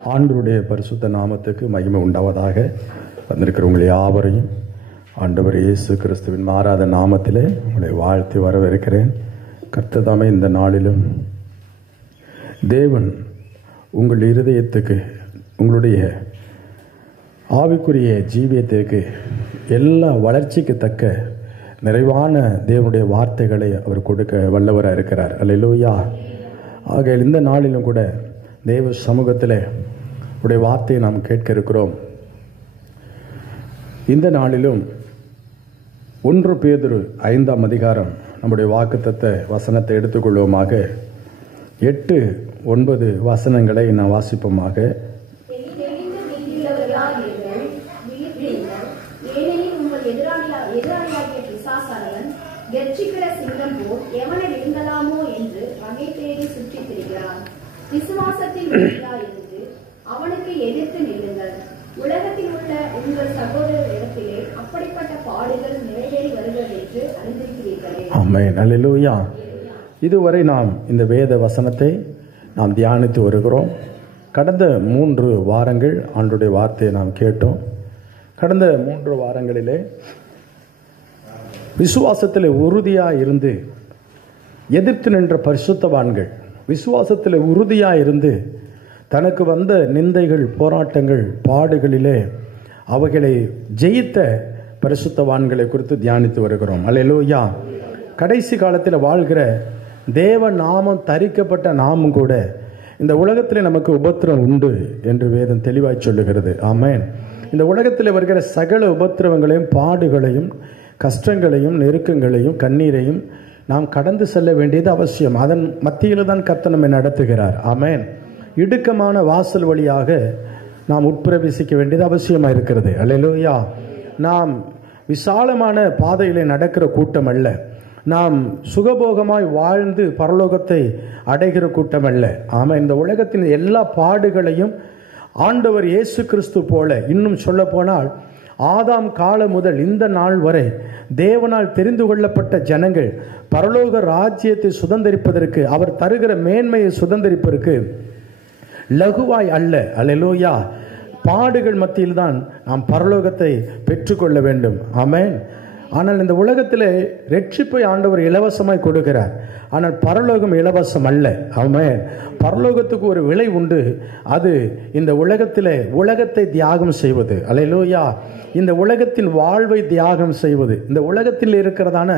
ஆண்டவருடைய பரிசுத்த நாமத்துக்கு மகிமை உண்டாவதாக. வந்திருக்கிற உங்களை யாவரையும் ஆண்டவர் இயேசு கிறிஸ்துவின் மாறாத நாமத்திலே உங்களை வாழ்த்தி வரவேற்கிறேன். கர்த்ததாமே இந்த நாளிலும் தேவன் உங்கள் இருதயத்துக்கு, உங்களுடைய ஆவிக்குரிய ஜீவியத்திற்கு எல்லா வளர்ச்சிக்கு தக்க நிறைவான தேவனுடைய வார்த்தைகளை அவர் கொடுக்க வல்லவராக இருக்கிறார். அல்லேலூயா. ஆகையால் இந்த நாளிலும் கூட தேவ சமூகத்தில் உடைய வார்த்தையை நாம் கேட்க இருக்கிறோம். இந்த நாளிலும் 1 பேதுரு 5ஆம் அதிகாரம் நம்முடைய வாக்குத்தத்த வசனத்தை எடுத்துக்கொள்வோமாக. 8-9 வசனங்களை நாம் வாசிப்போமாக. அவனுக்கு எதிர்த்து நில்லுங்கள். உலகத்தில் உள்ள உங்கள் சகோதரரிடத்திலே அப்படிப்பட்ட பாடுகள் நிறைவேறி வருகிறது என்று அறிந்திருக்கிறீர்களே. ஆமென். அல்லேலூயா. இதுவரை நாம் இந்த வேத வசனத்தை நாம் தியானித்து வருகிறோம். கடந்த 3 வாரங்கள் ஆண்டவருடைய வார்த்தையை நாம் கேட்டோம். கடந்த 3 வாரங்களிலே விசுவாசத்தில் உறுதியாக இருந்து எதிர்த்து நின்ற பரிசுத்தவான்கள், விசுவாசத்தில் உறுதியாக இருந்து தனக்கு வந்த நிந்தைகள், போராட்டங்கள், பாடுகளிலே அவைகளை ஜெயித்த பரிசுத்தவான்களை குறித்து தியானித்து வருகிறோம். அல்லேலூயா. கடைசி காலத்தில் வாழ்கிற தேவ நாமம் தரிக்கப்பட்ட நாமும் கூட இந்த உலகத்தில் நமக்கு உபத்திரம் உண்டு என்று வேதம் தெளிவாய் சொல்லுகிறது. ஆமென். இந்த உலகத்தில் வருகிற சகல உபத்திரவங்களையும், பாடுகளையும், கஷ்டங்களையும், நெருக்கங்களையும், கண்ணீரையும் நாம் கடந்து செல்ல வேண்டியது அவசியம். அதன் மத்தியில் தான் கர்த்தர் நம்மை நடத்துகிறார். ஆமென். இடுக்கமான வாசல் வழியாக நாம் உட்பிரவேசிக்க வேண்டியது அவசியமாக இருக்கிறது. அல்லேலூயா. நாம் விசாலமான பாதையிலே நடக்கிற கூட்டம் அல்ல. நாம் சுகபோகமாய் வாழ்ந்து பரலோகத்தை அடைகிற கூட்டம் அல்ல. ஆமாம். இந்த உலகத்தின் எல்லா பாடுகளையும் ஆண்டவர் இயேசு கிறிஸ்து போல, இன்னும் சொல்ல போனால் ஆதாம் காலம் முதல் இந்த நாள் வரை தேவனால் தெரிந்து கொள்ளப்பட்ட ஜனங்கள் பரலோக ராஜ்யத்தை சுதந்திரிப்பதற்கு, அவர் தருகிற மேன்மையை சுதந்திரிப்பதற்கு லகுவாய் அல்ல. அல்லேலூயா. பாடுகள் மத்தியில் தான் நாம் பரலோகத்தை பெற்றுக்கொள்ள வேண்டும். ஆமென். ஆனால் இந்த உலகத்தில் ரட்சிப்பை ஆண்டவர் இலவசமாய் கொடுக்கிறார். ஆனால் பரலோகம் இலவசம் அல்ல. ஆமென். பரலோகத்துக்கு ஒரு விலை உண்டு. அது இந்த உலகத்தில் உலகத்தை தியாகம் செய்வது. அல்லேலூயா. இந்த உலகத்தின் வாழ்வை தியாகம் செய்வது, இந்த உலகத்தில் இருக்கிறதான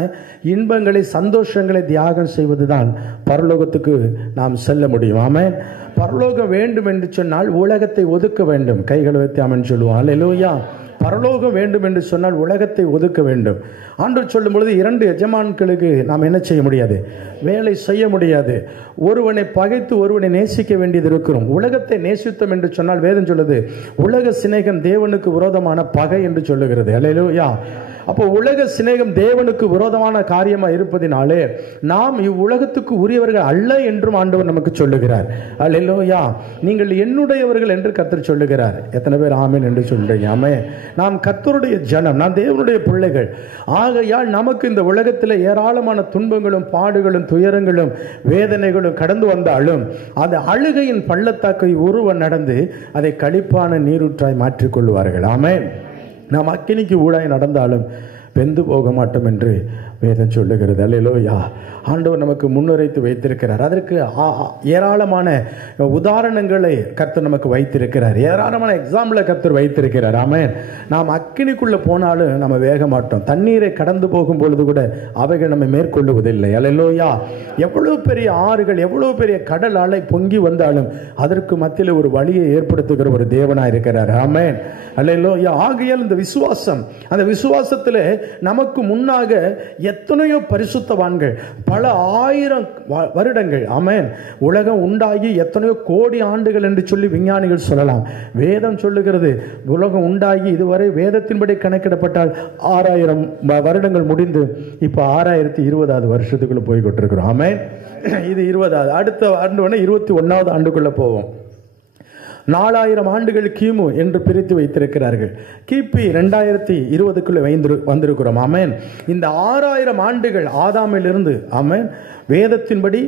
இன்பங்களை, சந்தோஷங்களை தியாகம் செய்வது தான் பரலோகத்துக்கு நாம் செல்ல முடியும். ஆமென். பரலோகம் வேண்டும் என்று சொன்னால் உலகத்தை ஒதுக்க வேண்டும். கைகளை வைத்து ஆமென் சொல்லுவோம். அல்லேலூயா. பரலோகம் வேண்டும் என்று சொன்னால் உலகத்தை ஒதுக்க வேண்டும். ஆண்டவர் சொல்லும் பொழுது 2 எஜமான்களுக்கு நாம் என்ன செய்ய முடியாது? வேலை செய்ய முடியாது. ஒருவனை பகைத்து ஒருவனை நேசிக்க வேண்டியது இருக்கிறோம். உலகத்தை நேசித்தோம் என்று சொன்னால் வேதம் சொல்லுது, உலக சிநேகம் தேவனுக்கு விரோதமான பகை என்று சொல்லுகிறது. அல்லேலூயா. அப்போ உலக சிநேகம் தேவனுக்கு விரோதமான காரியமா இருப்பதினாலே நாம் இவ்வுலகத்துக்கு உரியவர்கள் அல்ல என்றும் ஆண்டவர் நமக்கு சொல்லுகிறார். அல்லேலூயா. நீங்கள் என்னுடையவர்கள் என்று கர்த்தர் சொல்லுகிறார். எத்தனை பேர் ஆமென் என்று சொல்றீங்க? ஆமென். நாம் கர்த்தருடைய ஜனம், நாம் தேவனுடைய பிள்ளைகள். ஆகையால் நமக்கு இந்த உலகத்தில் ஏராளமான துன்பங்களும், பாடுகளும், துயரங்களும், வேதனைகளும் கடந்து வந்தாலும் அந்த அழுகையின் பள்ளத்தாக்கை ஒருவன் நடந்து அதை களிப்பான நீரூற்றாய் மாற்றிக்கொள்வார்கள். ஆமென். நாம் அக்கினிக்கு ஊழாய் நடந்தாலும் வெந்து போக மாட்டோம் என்று வேதம் சொல்லுகிறது. அல்லேலூயா. ஆண்டவர் நமக்கு முன்னுரைத்து வைத்திருக்கிறார். அதற்கு ஏராளமான உதாரணங்களை கர்த்தர் நமக்கு வைத்திருக்கிறார். ஏராளமான எக்ஸாம்பிளை கர்த்தர் வைத்திருக்கிறார். ஆமென். நாம் அக்கினிக்குள்ளே போனாலும் நம்ம வேக மாட்டோம். தண்ணீரை கடந்து போகும் பொழுது கூட அவைகள் நம்ம மேற்கொள்ளுவதில்லை. அல்லேலூயா. எவ்வளவு பெரிய ஆறுகள், எவ்வளவு பெரிய கடல் அலை பொங்கி வந்தாலும் அதற்கு மத்தியில் ஒரு வழியை ஏற்படுத்துகிற ஒரு தேவனாக இருக்கிறார். ஆமென். அல்லேலூயா. ஆகையால் இந்த விசுவாசம், அந்த விசுவாசத்தில் நமக்கு முன்னாக எத்தனையோ பரிசுத்தவான்கள் பல ஆயிரம் வருடங்கள், ஆமென், உலகம் உண்டாகி எத்தனையோ கோடி ஆண்டுகள் என்று சொல்லி விஞ்ஞானிகள் சொல்லலாம். வேதம் சொல்லுகிறது, உலகம் உண்டாகி இதுவரை வேதத்தின்படி கணக்கிடப்பட்டால் 6000 வருடங்கள் முடிந்து இப்போ 6020வது வருஷத்துக்குள்ள போய் கொண்டிருக்கிறோம். ஆமென். இது 20வது, அடுத்த ஆண்டு 21வது ஆண்டுக்குள்ள போவோம். 4000 ஆண்டுகள் கிமு என்று பிரித்து வைத்திருக்கிறார்கள். கிபி 2020க்குள்ள வந்திருக்கிறோம். ஆமென். இந்த 6000 ஆண்டுகள் ஆதாமிலிருந்து, ஆமென், வேதத்தின்படி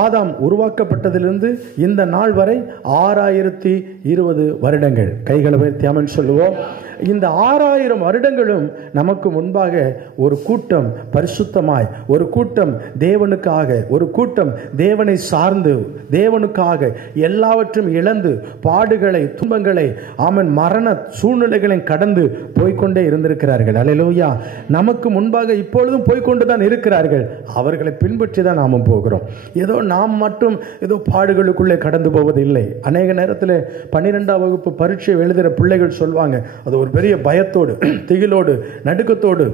ஆதாம் உருவாக்கப்பட்டதிலிருந்து இந்த நாள் வரை 6020 வருடங்கள். கைகளை உயர்த்தி ஆமென் சொல்லுவோம். இந்த 6000 வருடங்களும் நமக்கு முன்பாக ஒரு கூட்டம் பரிசுத்தமாய், ஒரு கூட்டம் தேவனுக்காக, ஒரு கூட்டம் தேவனை சார்ந்து தேவனுக்காக எல்லாவற்றையும் இழந்து பாடுகளை, துன்பங்களை, ஆமென், மரண சூழ்நிலைகளை கடந்து போய்கொண்டே இருந்திருக்கிறார்கள். அல்லேலூயா. நமக்கு முன்பாக இப்பொழுதும் போய்கொண்டுதான் இருக்கிறார்கள். அவர்களை பின்பற்றி தான் நாமும் போகிறோம். ஏதோ நாம் மட்டும் ஏதோ பாடுகளுக்குள்ளே கடந்து போவதில்லை. அநேக நேரத்தில் 12ஆம் வகுப்பு பரீட்சை எழுதுகிற பிள்ளைகள் சொல்வாங்க, அது ஒரு பெரிய பயத்தோடு, திகிலோடு, நடுக்கத்தோடு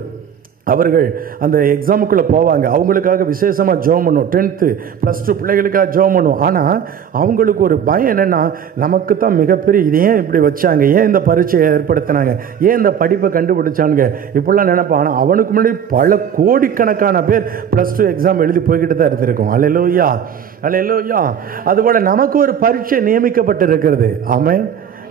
அவர்கள் அந்த எக்ஸாமுக்குள்ளே போவாங்க. அவங்களுக்காக விசேஷமாக ஜெபம் பண்ணும். 10th +2 பிள்ளைகளுக்காக ஜெபம் பண்ணும். ஆனால் அவங்களுக்கு ஒரு பயம் என்னென்னா, நமக்கு தான் மிகப்பெரிய, இது ஏன் இப்படி வச்சாங்க, ஏன் இந்த பரீட்சையை ஏற்படுத்தினாங்க, ஏன் இந்த படிப்பை கண்டுபிடிச்சாங்க, இப்படிலாம் நினைப்பான். ஆனால் அவனுக்கு முன்னாடி பல கோடிக்கணக்கான பேர் +2 எக்ஸாம் எழுதி போய்கிட்டு தான் இருந்திருக்கும். அல்லேலூயா, அல்லேலூயா. அதுபோல நமக்கு ஒரு பரீட்சை நியமிக்கப்பட்டிருக்கிறது. ஆமென்.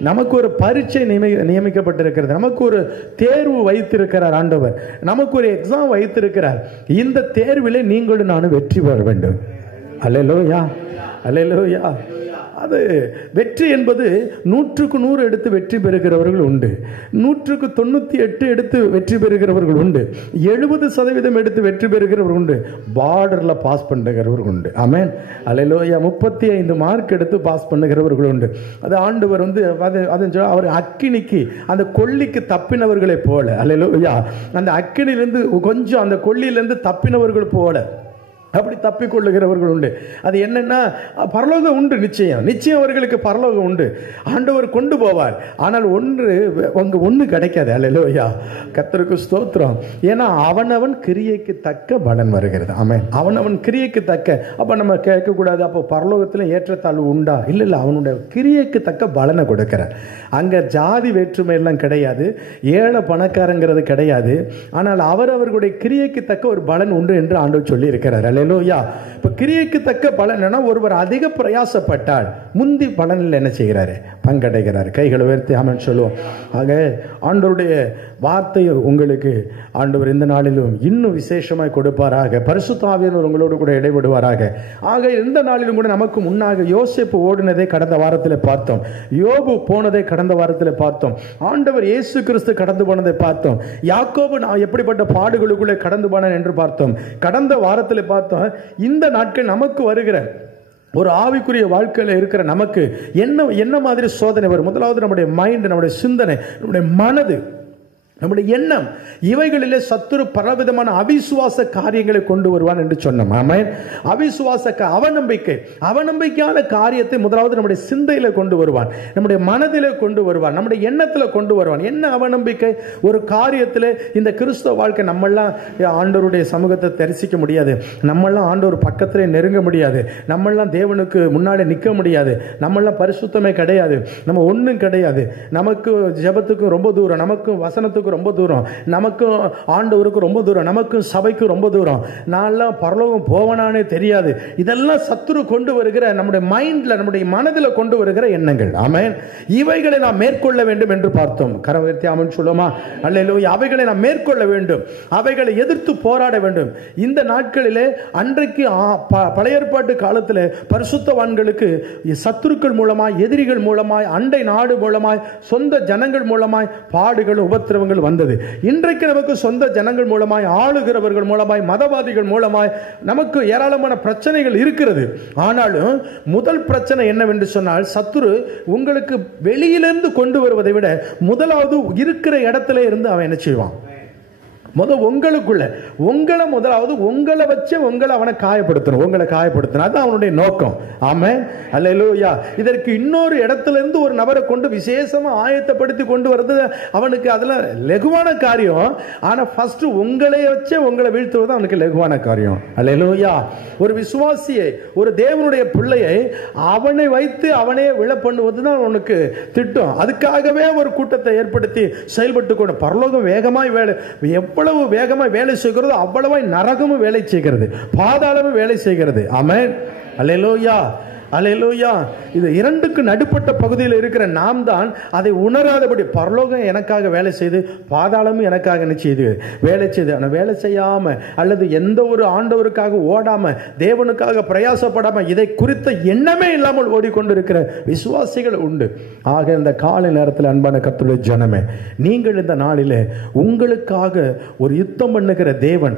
நமக்கு ஒரு பரீட்சை நியமிக்கப்பட்டிருக்கிறது. நமக்கு ஒரு தேர்வு வைத்திருக்கிறார் ஆண்டவர். நமக்கு ஒரு எக்ஸாம் வைத்திருக்கிறார். இந்த தேர்விலே நீங்களும் நானும் வெற்றி பெற வேண்டும். அல்லேலூயா, அல்லேலூயா. அது வெற்றி என்பது 100க்கு 100 எடுத்து வெற்றி பெறுகிறவர்கள் உண்டு, 100க்கு 98 எடுத்து வெற்றி பெறுகிறவர்கள் உண்டு, 70% எடுத்து வெற்றி பெறுகிறவர்கள் உண்டு, பார்டர்ல பாஸ் பண்ணுகிறவர்கள் உண்டு. ஆமென், அல்லேலூயா. 35 மார்க் எடுத்து பாஸ் பண்ணுகிறவர்கள் உண்டு. அது ஆண்டவர் அவர் அக்கினிக்கு, அந்த கொல்லிக்கு தப்பினவர்களை போல, அல்லேலூயா, அந்த அக்கினிலிருந்து கொஞ்சம் அந்த கொல்லியிலிருந்து தப்பினவர்கள் போல அப்படி தப்பிக்கொள்ளுகிறவர்கள் உண்டு. அது என்னன்னா, பரலோகம் உண்டு, நிச்சயம் நிச்சயம் அவர்களுக்கு பரலோகம் உண்டு. ஆண்டவர் கொண்டு போவார். ஆனால் ஒன்று கிடைக்காது. அல்லேலூயா, கர்த்தருக்கு ஸ்தோத்திரம். ஏன்னா அவனவன் கிரியைக்கு தக்க பலன் வருகிறது. ஆமென். அவனவன் கிரியைக்கு தக்க. அப்ப நம்ம கேட்கக்கூடாது, அப்போ பரலோகத்தில் ஏற்றத்தாழ்வு உண்டா? இல்லை, அவனுடைய கிரியைக்கு தக்க பலனை கொடுக்கிறார். அங்க ஜாதி வேற்றுமை எல்லாம் கிடையாது, ஏழை பணக்காரங்கிறது கிடையாது. ஆனால் அவர்களுடைய கிரியைக்கு தக்க ஒரு பலன் உண்டு என்று ஆண்டவர் சொல்லி இருக்கிறார். அல்லேலூயா. இப்ப கிரியைக்கு தக்க பலன் என்ன? ஒருவர் அதிக பிரயாசப்பட்டால் முந்தி பலனில் என்ன செய்கிறாரு? பங்கடைகிறார். கைகளை உயர்த்தி ஆமென் சொல்லுவோம். ஆக ஆண்டவருடைய வார்த்தை உங்களுக்கு ஆண்டவர் இந்த நாளிலும் இன்னும் விசேஷமாய் கொடுப்பாராக. பரிசுத்த ஆவியானவர் உங்களோடு கூட இடைபடுவாராக. ஆக இந்த நாளிலும் கூட நமக்கு முன்னாக யோசேப்பு ஓடினதை கடந்த வாரத்தில் பார்த்தோம், யோபு போனதை கடந்த வாரத்தில் பார்த்தோம், ஆண்டவர் இயேசு கிறிஸ்து கடந்து போனதை பார்த்தோம், யாக்கோபு எப்படிப்பட்ட பாடுகளுக்குள்ளே கடந்து போனான் என்று பார்த்தோம். கடந்த வாரத்தில் பார்த்தோம். இந்த நாட்கள் நமக்கு வருகிற ஒரு ஆவிக்குரிய வாழ்க்கையில் இருக்கிற நமக்கு என்ன மாதிரி சோதனை வரும்? முதலாவது நம்முடைய மைண்ட், நம்முடைய சிந்தனை, நம்முடைய மனது, நம்முடைய எண்ணம், இவைகளிலே சத்துரு பலவிதமான அவிசுவாச காரியங்களை கொண்டு வருவான் என்று சொன்னோம். ஆமென். அவிசுவாச அவநம்பிக்கையான காரியத்தை முதலாவது நம்முடைய சிந்தையில கொண்டு வருவான், நம்முடைய மனதிலே கொண்டு வருவான், நம்முடைய எண்ணத்துல கொண்டு வருவான். என்ன அவநம்பிக்கை? ஒரு காரியத்தில் இந்த கிறிஸ்தவ வாழ்க்கை, நம்மெல்லாம் ஆண்டவருடைய சமூகத்தை தரிசிக்க முடியாது, நம்மெல்லாம் ஆண்டவர் பக்கத்திலே நெருங்க முடியாது, நம்மெல்லாம் தேவனுக்கு முன்னாடி நிற்க முடியாது, நம்மெல்லாம் பரிசுத்தமே கிடையாது, நம்ம ஒன்றும் கிடையாது, நமக்கு ஜெபத்துக்கும் ரொம்ப தூரம், நமக்கும் வசனத்துக்கும் ரொம்ப தூரம், நமக்கும் ஆண்டவருக்கு ரொம்ப தூரம், நமக்கும் சபைக்கு ரொம்ப தூரம், நான்லாம் பரலோகம் போவனானே தெரியாது. இதெல்லாம் சத்துரு கொண்டு வருகிற நம்முடைய மைண்ட்ல, நம்முடைய மனதில் கொண்டு வருகிற எண்ணங்கள். ஆமென். இவைகளை நாம் மேற்கொள்ள வேண்டும் என்று பார்த்தோம். கரவர்த்தி ஆமென் சொல்லுமா? அல்லேலூயா. அவைகளை நாம் மேற்கொள்ள வேண்டும், அவைகளை எதிர்த்து போராட வேண்டும். இந்த நாட்களிலே, அன்றைக்கு பழைய ஏற்பாட்டு காலத்தில் பரிசுத்தவான்களுக்கு சத்துருக்கள் மூலமாய், எதிரிகள் மூலமாய், அண்டை நாடு மூலமாய், சொந்த ஜனங்கள் மூலமாய் பாடுகள், உபத்திரவங்கள் வந்தது. இன்றைக்கு நமக்கு சொந்த ஜனங்கள் மூலமாய், ஆளுகிறவர்கள் மூலமாய், மதவாதிகள் மூலமாய் நமக்கு ஏராளமான பிரச்சனைகள் இருக்கிறது. ஆனாலும் முதல் பிரச்சனை என்னவென்று சொன்னால், சத்துரு உங்களுக்கு வெளியிலிருந்து கொண்டு வருவதை விட முதலாவது இருக்கிற இடத்துல இருந்து அவன் என்ன செய்வான்? உங்களுக்குள்ள முதலாவது உங்களை வச்சு அவனை காயப்படுத்தணும், உங்களை காயப்படுத்தணும். அது அவனுடைய நோக்கம். ஆமென், அல்லேலூயா. இதற்கு இன்னொரு இடத்துல இருந்து ஒரு நபரை கொண்டு விசேஷமா ஆயத்தப்படுத்தி கொண்டு வர்றது அவனுக்கு அதெல்லாம் லெகுவான காரியம். ஆனா ஃபர்ஸ்ட் உங்களை வச்சு உங்களை வீழ்த்துவது அவனுக்கு லெகுவான காரியம். அல்லேலூயா. ஒரு விசுவாசியை, ஒரு தேவனுடைய பிள்ளையை அவனை வைத்து அவனே விழ பண்ணுவதுதான் அவனுக்கு திட்டம். அதுக்காகவே ஒரு கூட்டத்தை ஏற்படுத்தி செயல்பட்டு கொண்டு பரலோகம் வேகமாய் வேலை, எவ்வளவு வேகமாய் வேலை செய்கிறதோ அவ்வளவாய் நரகமும் வேலை செய்கிறது, பாதாளமும் வேலை செய்கிறது. ஆமென், அல்லேலூயா. அல்லேலூயா. இது இரண்டுக்கு நடுப்பட்ட பகுதியில் இருக்கிற நாம் தான் அதை உணராதபடி, பரலோகம் எனக்காக வேலை செய்து, பாதாளமும் எனக்காக என்ன செய்து வேலை செய்து, ஆனால் வேலை செய்யாம அல்லது எந்த ஒரு ஆண்டவருக்காக ஓடாம, தேவனுக்காக பிரயாசப்படாம, இதை குறித்த எண்ணமே இல்லாமல் ஓடிக்கொண்டிருக்கிற விசுவாசிகள் உண்டு. ஆக இந்த காலை நேரத்தில் அன்பான கர்த்தருடைய ஜனமே, நீங்கள் இந்த நாளிலே உங்களுக்காக ஒரு யுத்தம் பண்ணுகிற தேவன்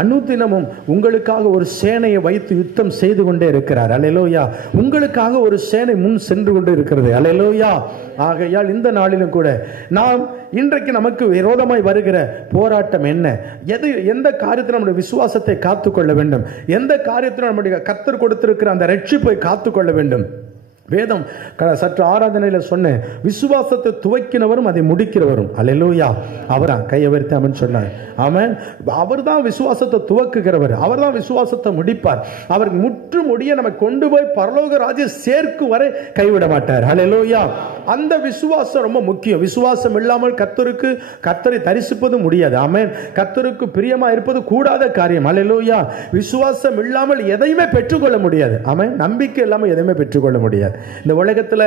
அனுதினமும் உங்களுக்காக ஒரு சேனையை வைத்து யுத்தம் செய்து கொண்டே இருக்கிறார். அல்லேலூயா. உங்களுக்காக ஒரு சேனை முன் சென்று கொண்டு இருக்கிறது. அல்லேலூயா. ஆகையால் இந்த நாளிலும் கூட நாம் இன்றைக்கு நமக்கு விரோதமாய் வருகிற போராட்டம் என்ன, எந்த காரியத்தில் நம்முடைய விசுவாசத்தை காத்துக்கொள்ள வேண்டும், எந்த காரியத்தில் நம்முடைய கர்த்தர் கொடுத்திருக்கிற அந்த ரட்சிப்பை காத்துக்கொள்ள வேண்டும். வேதம் சற்று ஆராதனையில் சொன்ன விசுவாசத்தை துவக்கினவரும் அதை முடிக்கிறவரும் அல்லேலூயா அவரா. கையை உயர்த்தி ஆமென் சொன்னார். ஆமென். அவர்தான் விசுவாசத்தை துவக்குகிறவர், அவர்தான் விசுவாசத்தை முடிப்பார். அவர் முற்று முடிய நம்ம கொண்டு போய் பரலோக ராஜ்யம் சேர்க்கும் வரை கைவிட மாட்டார். அல்லேலூயா. அந்த விசுவாசம் ரொம்ப முக்கியம். விசுவாசம் இல்லாமல் கர்த்தரை தரிசிப்பது முடியாது. ஆமென். கர்த்தருக்கு பிரியமா இருப்பது கூடாத காரியம். அல்லேலூயா. விசுவாசம் இல்லாமல் எதையுமே பெற்றுக்கொள்ள முடியாது. ஆமென். நம்பிக்கை இல்லாமல் எதையுமே பெற்றுக்கொள்ள முடியாது. இந்த உலகத்தில்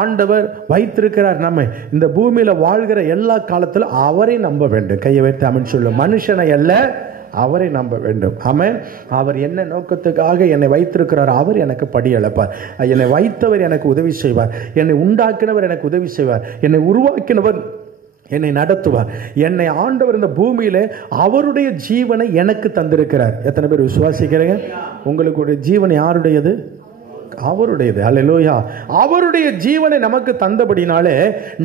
ஆண்டவர் வைத்திருக்கிறார் நம்மை இந்த பூமியில வாழ்கிற எல்லா காலத்திலும் அவரை நம்ப வேண்டும். கையை வைத்து ஆமென் சொல்லும். மனுஷனை அல்ல, அவரை நம்ப வேண்டும். ஆமென். அவர் என்ன நோக்கத்துக்காக என்னை வைத்திருக்கிறார், அவர் எனக்கு படி அளப்பார். என்னை வைத்தவர் எனக்கு உதவி செய்வார், என்னை உண்டாக்கினவர் எனக்கு உதவி செய்வார், என்னை உருவாக்கினவர் என்னை நடத்துவார். என்னை ஆண்டவர் இந்த பூமியில அவருடைய ஜீவனை எனக்கு தந்திருக்கிறார். எத்தனை பேர் விசுவாசிக்கிறீங்க? உங்களுக்கு ஜீவன் யாருடையது? அவருடையது. அல்லேலூயா. அவருடைய ஜீவனை நமக்கு தந்தபடினாலே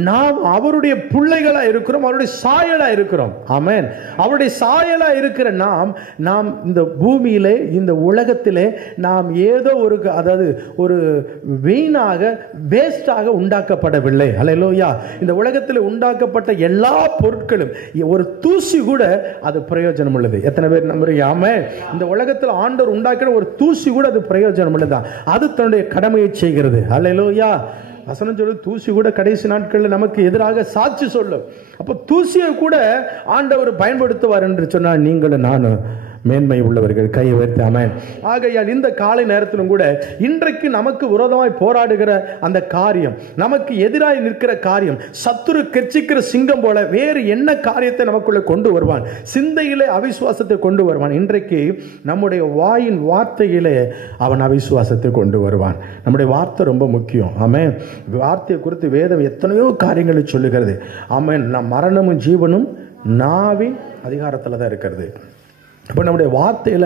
நாம் அவருடைய பிள்ளைகளா இருக்கிறோம், அவருடைய சாயலா இருக்கிறோம். ஆமென். அவருடைய சாயலா இருக்கிற நாம் இந்த பூமியிலே, இந்த உலகத்திலே நாம் ஏதோ ஒரு வீணாக வேஸ்டாக உண்டாக்கப்படவில்லை. அல்லேலூயா. இந்த உலகத்தில் உண்டாக்கப்பட்ட எல்லா பொருட்களும் ஒரு தூசி கூட அது பிரயோஜனம் உள்ளது. எத்தனை பேர் நம்புறீங்க? ஆமென். இந்த உலகத்தில் ஆண்டவர் உண்டாக்கின ஒரு தூசி கூட அது பிரயோஜனம் உள்ளதான். அது தன்னுடைய கடமையை செய்கிறது. அல்லேலூயா. வசனம் சொல்லு, தூசி கூட கடைசி நாட்களில் நமக்கு எதிராக சாட்சி சொல்லும். அப்ப தூசியை கூட ஆண்டவர் பயன்படுத்துவார் என்று சொன்னால் நீங்களும் நானும் மேன்மை உள்ளவர்கள். கையை உயர்த்தி ஆமென். ஆகையால் இந்த காலை நேரத்திலும் கூட இன்றைக்கு நமக்கு விரோதமாய் போராடுகிற அந்த காரியம், நமக்கு எதிராய் நிற்கிற காரியம், சத்துரு கெர்ச்சிக்கிற சிங்கம் போல வேறு என்ன காரியத்தை நமக்குள்ள கொண்டு வருவான்? சிந்தையிலே அவிசுவாசத்தை கொண்டு வருவான். இன்றைக்கு நம்முடைய வாயின் வார்த்தையிலே அவன் அவிசுவாசத்தை கொண்டு வருவான். நம்முடைய வார்த்தை ரொம்ப முக்கியம். ஆமென். வார்த்தையை குறித்து வேதம் எத்தனையோ காரியங்களை சொல்லுகிறது. ஆமென். நம் மரணமும் ஜீவனும் நாவின் அதிகாரத்தில் தான் இருக்கிறது. இப்போ நம்முடைய வார்த்தையில்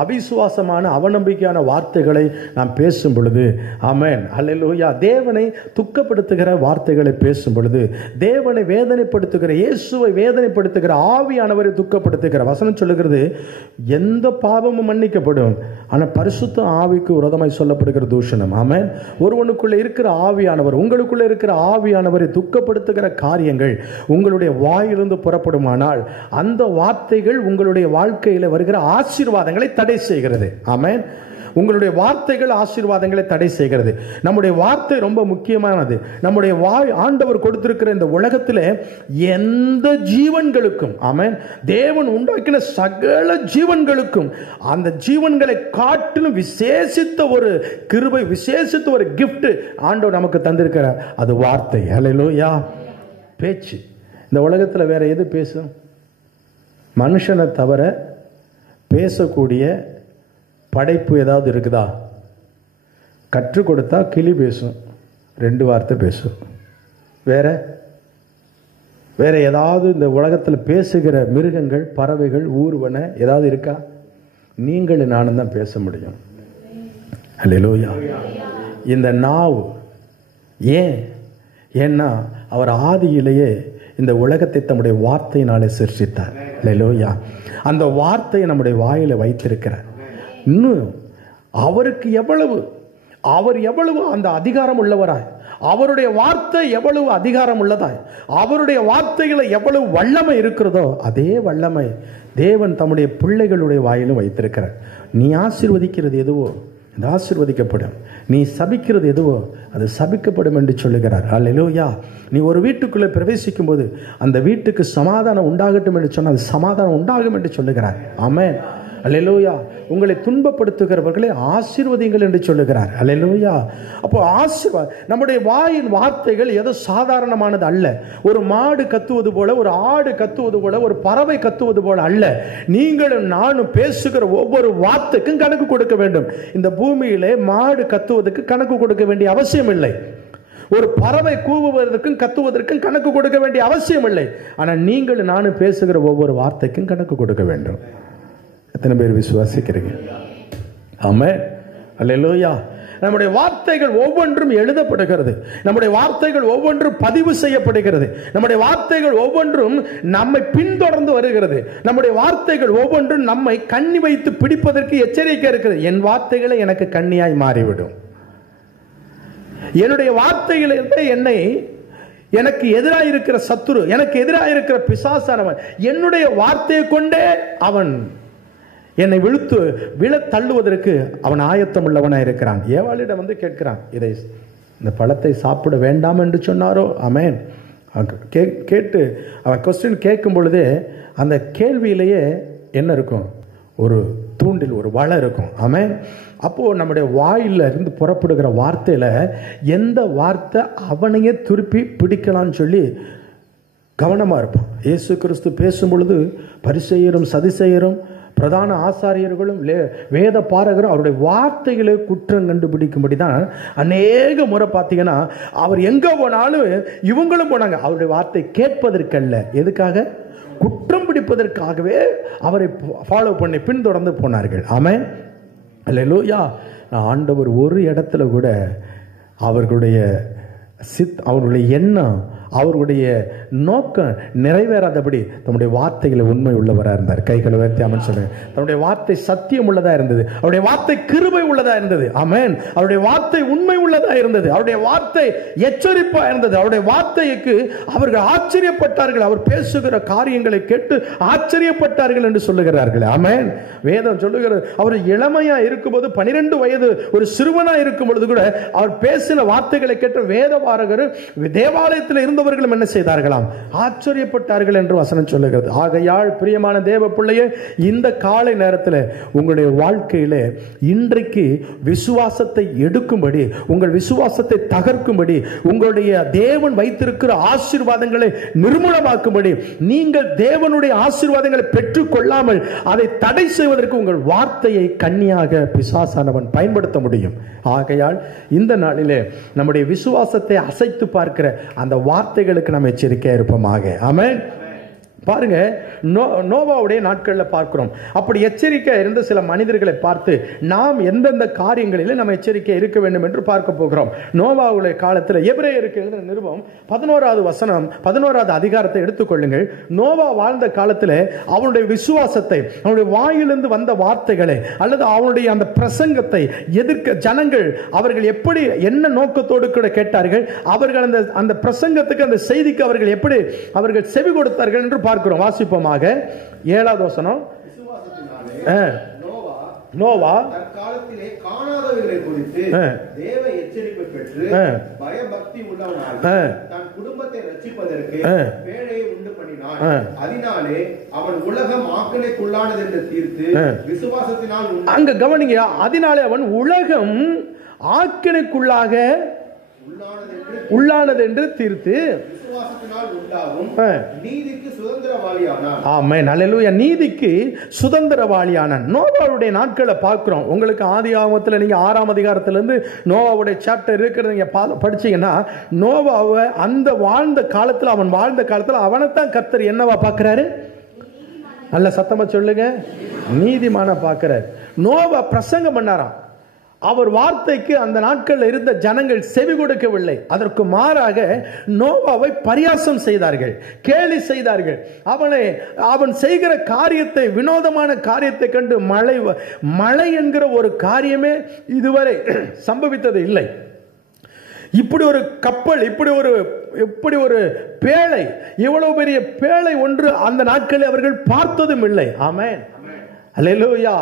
அவிசுவாசமான அவநம்பிக்கையான வார்த்தைகளை நாம் பேசும் பொழுது, ஆமென், அல்லேலூயா, தேவனை துக்கப்படுத்துகிற வார்த்தைகளை பேசும் பொழுது, தேவனை வேதனைப்படுத்துகிற, இயேசுவை வேதனைப்படுத்துகிற, ஆவியானவரை துக்கப்படுத்துகிற வசனம் சொல்லுகிறது, எந்த பாவமும் மன்னிக்கப்படும், ஆனால் பரிசுத்த ஆவிக்கு விரோதமாய் சொல்லப்படுகிற தூஷணம். ஆமென். ஒருவனுக்குள்ளே இருக்கிற ஆவியானவர், உங்களுக்குள்ளே இருக்கிற ஆவியானவரை துக்கப்படுத்துகிற காரியங்கள் உங்களுடைய வாயிலிருந்து புறப்படுமானால் அந்த வார்த்தைகள் உங்களுடைய வாழ்க்கையில் வருகிற ஆசீர்வாதங்களை தடை செய்கிறது. ஆமென். உங்களுடைய வார்த்தைகள் ஆசீர்வாதங்களை தடை செய்கிறது. நம்முடைய வார்த்தை ரொம்ப முக்கியமானது. நம்முடைய வாய் ஆண்டவர் கொடுத்திருக்கிற இந்த உலகத்தில் எந்த ஜீவன்களுக்கும், ஆமென், தேவன் உண்டாக்கின சகல ஜீவன்களுக்கும் அந்த ஜீவன்களை காட்டிலும் விசேஷித்த ஒரு கிருபை, விசேஷித்த ஒரு கிஃப்ட் ஆண்டவர் நமக்கு தந்திருக்கிறார். அது வார்த்தை. அல்லேலூயா. பேச்சு. இந்த உலகத்தில் வேற எது பேசும்? மனுஷனை தவிர பேசக்கூடிய படைப்பு ஏதாவது இருக்குதா? கற்றுக் கொடுத்தா கிளி பேசும், 2 வார்த்தை பேசும். வேற ஏதாவது இந்த உலகத்தில் பேசுகிற மிருகங்கள், பறவைகள், ஊர்வன ஏதாவது இருக்கா? நீங்களும் நானும் தான் பேச முடியும். அல்லேலூயா. இந்த நாவு ஏன்னா அவர் ஆதியிலேயே இந்த உலகத்தை தம்முடைய வார்த்தையினாலே சிருஷ்டித்தார். அல்லேலூயா. அந்த வார்த்தையை நம்முடைய வாயில வைத்திருக்கிறார். இன்னும் அவர் எவ்வளவு அந்த அதிகாரம் உள்ளவராய், அவருடைய வார்த்தை எவ்வளவு அதிகாரம் உள்ளதாய், அவருடைய வார்த்தைகளை எவ்வளவு வல்லமை இருக்கிறதோ அதே வல்லமை தேவன் தம்முடைய பிள்ளைகளுடைய வாயிலும் வைத்திருக்கிறார். நீ ஆசீர்வதிக்கிறது எதுவோ அது ஆசீர்வதிக்கப்படும், நீ சபிக்கிறது எதுவோ அது சபிக்கப்படும் என்று சொல்லுகிறார். அல்லேலூயா. நீ ஒரு வீட்டுக்குள்ளே பிரவேசிக்கும் போது அந்த வீட்டுக்கு சமாதானம் உண்டாகட்டும் என்று சொன்னால் அது சமாதானம் உண்டாகும் என்று சொல்லுகிறார். ஆமென். அல்லேலூயா. உங்களை துன்பப்படுத்துகிறவர்களை ஆசீர்வதிங்கள் என்று சொல்லுகிறார். அல்லேலூயா. அப்போ நம்முடைய வாயின் வார்த்தைகள் ஏதோ சாதாரணமானது அல்ல. ஒரு மாடு கத்துவது போல, ஒரு ஆடு கத்துவது போல, ஒரு பறவை கத்துவது போல அல்ல. நீங்களும் நானும் பேசுகிற ஒவ்வொரு வார்த்தைக்கும் கணக்கு கொடுக்க வேண்டும். இந்த பூமியிலே மாடு கத்துவதற்கு கணக்கு கொடுக்க வேண்டிய அவசியம் இல்லை. ஒரு பறவை கூவுவதற்கும் கத்துவதற்கும் கணக்கு கொடுக்க வேண்டிய அவசியம் இல்லை. ஆனால் நீங்கள் நானும் பேசுகிற ஒவ்வொரு வார்த்தைக்கும் கணக்கு கொடுக்க வேண்டும். எத்தனை பேர் விசுவாசிக்கிறீங்க? ஆமென். அல்லேலூயா. நம்முடைய வார்த்தைகள் ஒவ்வொன்றும் எழுதப்படுகிறது. நம்முடைய வார்த்தைகள் ஒவ்வொன்றும் பதிவு செய்யப்படுகிறது. நம்முடைய வார்த்தைகள் ஒவ்வொன்றும் நம்மை பின்தொடர்ந்து வருகிறது. நம்முடைய வார்த்தைகள் ஒவ்வொன்றும் நம்மை கண்ணி வைத்து பிடிப்பதற்கு எச்சரிக்கை இருக்கிறது. என் வார்த்தைகளை எனக்கு கண்ணியாய் மாறிவிடும். என்னுடைய வார்த்தைகளிலிருந்து என்னை எனக்கு எதிராக இருக்கிற சத்துரு, எனக்கு எதிராக இருக்கிற பிசாசானவன் என்னுடைய வார்த்தையை கொண்டே அவன் என்னை விழ தள்ளுவதற்கு அவன் ஆயத்தம் உள்ளவனாக இருக்கிறான். ஏவாளிடம் வந்து கேட்கிறான், இதை இந்த பழத்தை சாப்பிட வேண்டாம் என்று சொன்னாரோ? ஆமென். கேட்டு அவன் கொஸ்டின் கேட்கும் பொழுதே அந்த கேள்வியிலேயே என்ன இருக்கும்? ஒரு தூண்டில், ஒரு வலை இருக்கும். ஆமென். அப்போ நம்முடைய வாயில இருந்து புறப்படுகிற வார்த்தையில எந்த வார்த்தை அவனையே திருப்பி பிடிக்கலாம்னு சொல்லி கவனமா இருப்பான். இயேசு கிறிஸ்து பேசும் பொழுது பரிசேயரும் சதுசேயரும் பிரதான ஆசாரியர்களும் வேத பாரகரும் அவருடைய வார்த்தைகளை குற்றம் கண்டுபிடிக்கும்படி தான் அநேக முறை பார்த்தீங்கன்னா அவர் எங்க போனாலும் இவங்களும் போனாங்க. அவருடைய வார்த்தை கேட்பதற்கல்ல, எதுக்காக? குற்றம் பிடிப்பதற்காகவே அவரை ஃபாலோ பண்ணி பின்தொடர்ந்து போனார்கள். ஆமென். அல்லேலூயா. ஆண்டவர் ஒரு இடத்துல கூட அவர்களுடைய அவர்களுடைய எண்ணம், அவர்களுடைய நோக்கம் நிறைவேறாதபடி தம்முடைய வார்த்தைகளை உண்மை உள்ளவராக இருந்தார். கைகளை உயர்த்தி ஆமென் சொல்லுங்க. தன்னுடைய வார்த்தை சத்தியம் உள்ளதா இருந்தது. அவருடைய வார்த்தை கிருபை உள்ளதா இருந்தது. ஆமென். அவருடைய வார்த்தை உண்மை உள்ளதா இருந்தது. அவருடைய வார்த்தை எச்சரிப்பா இருந்தது. அவருடைய வார்த்தைக்கு அவர்கள் ஆச்சரியப்பட்டார்கள். அவர் பேசுகிற காரியங்களை கேட்டு ஆச்சரியப்பட்டார்கள் என்று சொல்லுகிறார்கள். ஆமென். வேதம் சொல்லுகிறது, அவர் இளமையா இருக்கும்போது 12 வயது ஒரு சிறுவனா இருக்கும் பொழுது கூட அவர் பேசின வார்த்தைகளை கேட்ட வேதபாரகர் தேவாலயத்தில் இருந்தவர்களும் என்ன செய்தார்களாம்? ஆச்சரியப்பட்டார்கள் என்று வசனம் சொல்லுகிறது. ஆகையால் பிரியமான தேவ பிள்ளையே, இந்த காலை நேரத்தில் உங்களுடைய வாழ்க்கையில இன்றைக்கு விசுவாசத்தை எடுக்கும்படி, உங்கள் விசுவாசத்தை தகர்க்கும்படி, உங்களுடைய தேவன் வைத்திருக்கிற ஆசீர்வாதங்களை நிர்மூலமாக்கும்படி, நீங்கள் தேவனுடைய ஆசீர்வாதங்களை பெற்றுக் கொள்ளாமல் அதை தடை செய்வதற்கு உங்கள் வார்த்தையை கண்ணியாக பிசாசானவன் பயன்படுத்த முடியும். ஆகையால் இந்த நாளிலே நம்முடைய விசுவாசத்தை அசைத்து பார்க்கிற அந்த வார்த்தைகளுக்கு நாம் எச்சரிக்கையா இருப்போமாக. ஆமென். பாருங்க, நோவாவுடைய நாட்களில் பார்க்கிறோம். அப்படி எச்சரிக்கை இருந்த சில மனிதர்களை பார்த்து நாம் எந்தெந்த காரியங்களில் நம்ம எச்சரிக்கை இருக்க வேண்டும் என்று பார்க்க போகிறோம். நோவாவுடைய காலத்தில் எபிரேயருக்கு எழுதின நிருபம் 11வது வசனம் 11வது அதிகாரத்தை எடுத்துக்கொள்ளுங்கள். நோவா வாழ்ந்த காலத்தில் அவனுடைய விசுவாசத்தை, அவனுடைய வாயிலிருந்து வந்த வார்த்தைகளை அல்லது அவனுடைய அந்த பிரசங்கத்தை எதிர்க்க ஜனங்கள் அவர்கள் எப்படி என்ன நோக்கத்தோடு கூட கேட்டார்கள், அவர்கள் அந்த பிரசங்கத்துக்கு அந்த செய்திக்கு அவர்கள் எப்படி அவர்கள் செவி கொடுத்தார்கள் என்று பார்க்கிறோம். வாசிப்போமாக 7வது வசனம். நோவா தற்காலத்திலே காணாதவைகளை குறித்து தேவ எச்சரிக்கை பெற்று பயபக்தி உள்ளவனாக தன் குடும்பத்தை ரட்சிப்பதற்கு பேழையை உண்டு பண்ணினான். அதனாலே அவன் உலகம் ஆக்கினைக்குள்ளானது என்று தீர்த்து விசுவாசத்தினால். அங்க கவனிங்க, அதனாலே அவன் உலகம் ஆக்கினைக்குள்ளாக உள்ளானது என்று தீர்த்து நீதிக்கு சுதந்திரவாளியானான். ஆமென். அல்லேலூயா. நீதிக்கு சுதந்திரவாளியானான். நோவாவுடைய நாட்களை பார்க்கிறோம். உங்களுக்கு ஆதியாகமத்தில் நீங்க 6ஆம் அதிகாரத்திலிருந்து நோவாவுடைய சாப்டர் இருக்கிறது நீங்க படிச்சீங்கன்னா, நோவாவை அந்த வாழ்ந்த காலத்தில், அவன் வாழ்ந்த காலத்தில் அவனைத்தான் கர்த்தர் என்னவா பார்க்கிறாரு? நல்ல சத்தமா சொல்லுங்க, நீதிமான பார்க்கிறார். நோவா பிரசங்கம் பண்ணாராம். அவர் வார்த்தைக்கு அந்த நாட்களில் இருந்த ஜனங்கள் செவி கொடுக்கவில்லை. அதற்கு மாறாக நோவாவை பரியாசம் செய்தார்கள், கேலி செய்தார்கள். அவன் செய்கிற காரியத்தை, வினோதமான காரியத்தை கண்டு மழை என்கிற ஒரு காரியமே இதுவரை சம்பவித்தது இல்லை. இப்படி ஒரு கப்பல், இப்படி ஒரு பேழை, இவ்வளவு பெரிய பேழை ஒன்று அந்த நாட்களில் அவர்கள் பார்த்ததும் இல்லை. ஆமென். அல்லேலூயா.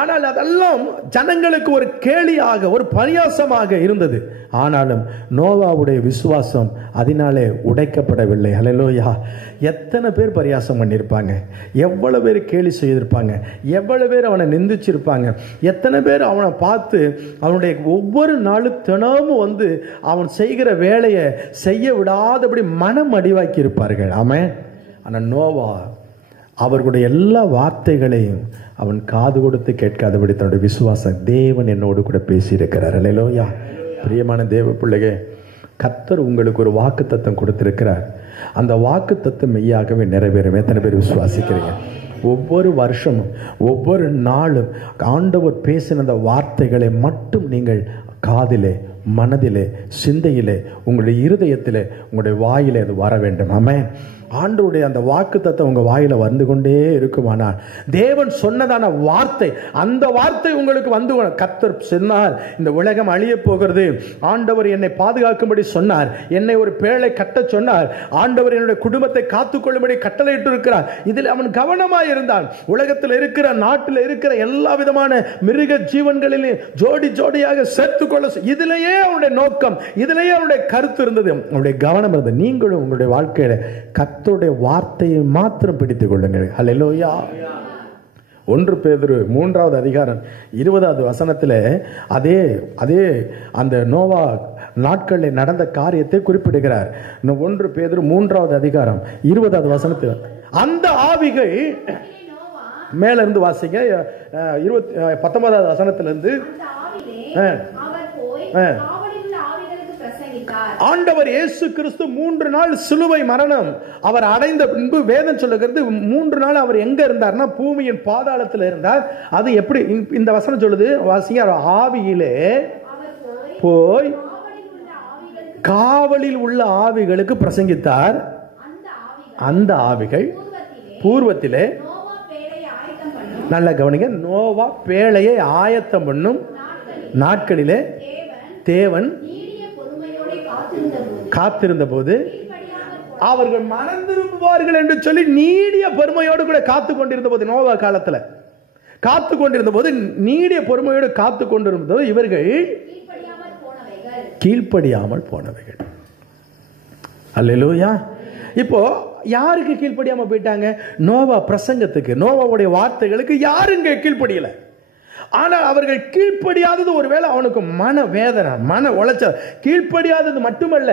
ஆனால் அதெல்லாம் ஜனங்களுக்கு ஒரு கேலியாக, ஒரு பரியாசமாக இருந்தது. ஆனாலும் நோவாவுடைய விசுவாசம் அதனாலே உடைக்கப்படவில்லை. அல்லேலூயா. எத்தனை பேர் பரியாசம் பண்ணியிருப்பாங்க, எவ்வளவு பேர் கேலி செய்திருப்பாங்க, எவ்வளவு பேர் அவனை நிந்திச்சிருப்பாங்க, எத்தனை பேர் அவனை பார்த்து அவனுடைய ஒவ்வொரு நாளும் தினமும் வந்து அவன் செய்கிற வேலையை செய்ய விடாதபடி மனம் அடிவாக்கி இருப்பார்கள். ஆமென். ஆனால் நோவா அவர்களுடைய எல்லா வார்த்தைகளையும் அவன் காது கொடுத்து கேட்காதபடி தன்னுடைய விசுவாசம், தேவன் என்னோடு கூட பேசியிருக்கிறார். அல்லேலூயா. பிரியமான தேவ பிள்ளையே, கர்த்தர் உங்களுக்கு ஒரு வாக்குத்தத்தம் கொடுத்திருக்கிறார். அந்த வாக்குத்தத்தம் மெய்யாகவே நிறைவேறும். எத்தனை பேர் விசுவாசிக்கிறீங்க? ஒவ்வொரு வருஷமும் ஒவ்வொரு நாளும் ஆண்டவர் பேசின அந்த வார்த்தைகளை மட்டும் நீங்கள் காதிலே, மனதிலே, சிந்தையிலே, உங்களுடைய இருதயத்திலே, உங்களுடைய வாயிலே அது வர வேண்டும். ஆமென். ஆண்டவருடைய அந்த வாக்குத்தத்தம் உங்க வாயில வந்து கொண்டே இருக்குமானால், தேவன் சொன்னதான வார்த்தை, அந்த வார்த்தை உங்களுக்கு வந்து, கர்த்தர் சொன்னார் இந்த உலகம் அழிய போகிறது, ஆண்டவர் என்னை பாதுகாக்கும்படி சொன்னார், என்னை ஒரு பேழை கட்ட சொன்னார், ஆண்டவர் என்னுடைய குடும்பத்தை காத்துக்கொள்ளும்படி கட்டளையிட்டு இருக்கிறார். இதில் அவன் கவனமாய் இருந்தான். உலகத்தில் இருக்கிற, நாட்டில் இருக்கிற எல்லா விதமான மிருக ஜீவன்களிலே ஜோடி ஜோடியாக சேர்த்துக்கொள்ள, இதிலேயே அவனுடைய நோக்கம், இதிலேயே அவனுடைய கருத்து இருந்தது, அவனுடைய கவனம் இருந்தது. நீங்களும் உங்களுடைய வாழ்க்கையில கர்த்தருடைய வார்த்தையை மாத்திரம் பிடித்துக் கொள்ளுங்கள். அல்லேலூயா. 1 பேதுரு 3வது அதிகாரம் 20வது வசனத்தில் அதே அந்த நோவா நாட்களில் நடந்த காரியத்தை குறிப்பிடுகிறார். 1 பேதுரு 3வது அதிகாரம் 20வது வசனத்தில், அந்த ஆவிகள் மேல இருந்து வாசிங்க, 19வது வசனத்திலிருந்து, ஆண்டவர் இயேசு கிறிஸ்து 3 நாள் சிலுவை மரணம் அவர் அடைந்த பின்பு வேதம் சொல்லுகிறது, 3 நாள் அவர் எங்க இருந்தார்னா பூமியின் பாதாளத்தில் இருந்தார். அது எப்படி இந்த வசனம் சொல்லுது வாசிங்க, ஆவியிலே போய் காவலில் உள்ள ஆவிகளுக்கு பிரசங்கித்தார். அந்த ஆவிகள் பூர்வத்திலே, நல்ல கவனிங்க, நோவா பேழையை ஆயத்தம் பண்ணும் நாட்களிலே தேவன் காத்திருந்த போது அவர்கள் மனம் திரும்புவார்கள் என்று சொல்லி நீடிய பொறுமையோடு கூட காத்து கொண்டிருந்த போது, நோவா காலத்துல காத்து கொண்டிருந்த போது, நீடிய பொறுமையோடு காத்து கொண்டிருந்த போது இவர்கள் கீழ்ப்படியாமல் போனவைகள். அல்லேலூயா. இப்போ யாருக்கு கீழ்ப்படியாம போயிட்டாங்க? நோவா பிரசங்கத்துக்கு, நோவாவுடைய வார்த்தைகளுக்கு யாருங்க கீழ்ப்படியல? ஆனால் அவர்கள் கீழ்ப்படியாதது ஒருவேளை அவனுக்கு மன வேதனை, மன உளைச்சல். கீழ்ப்படியாதது மட்டுமல்ல,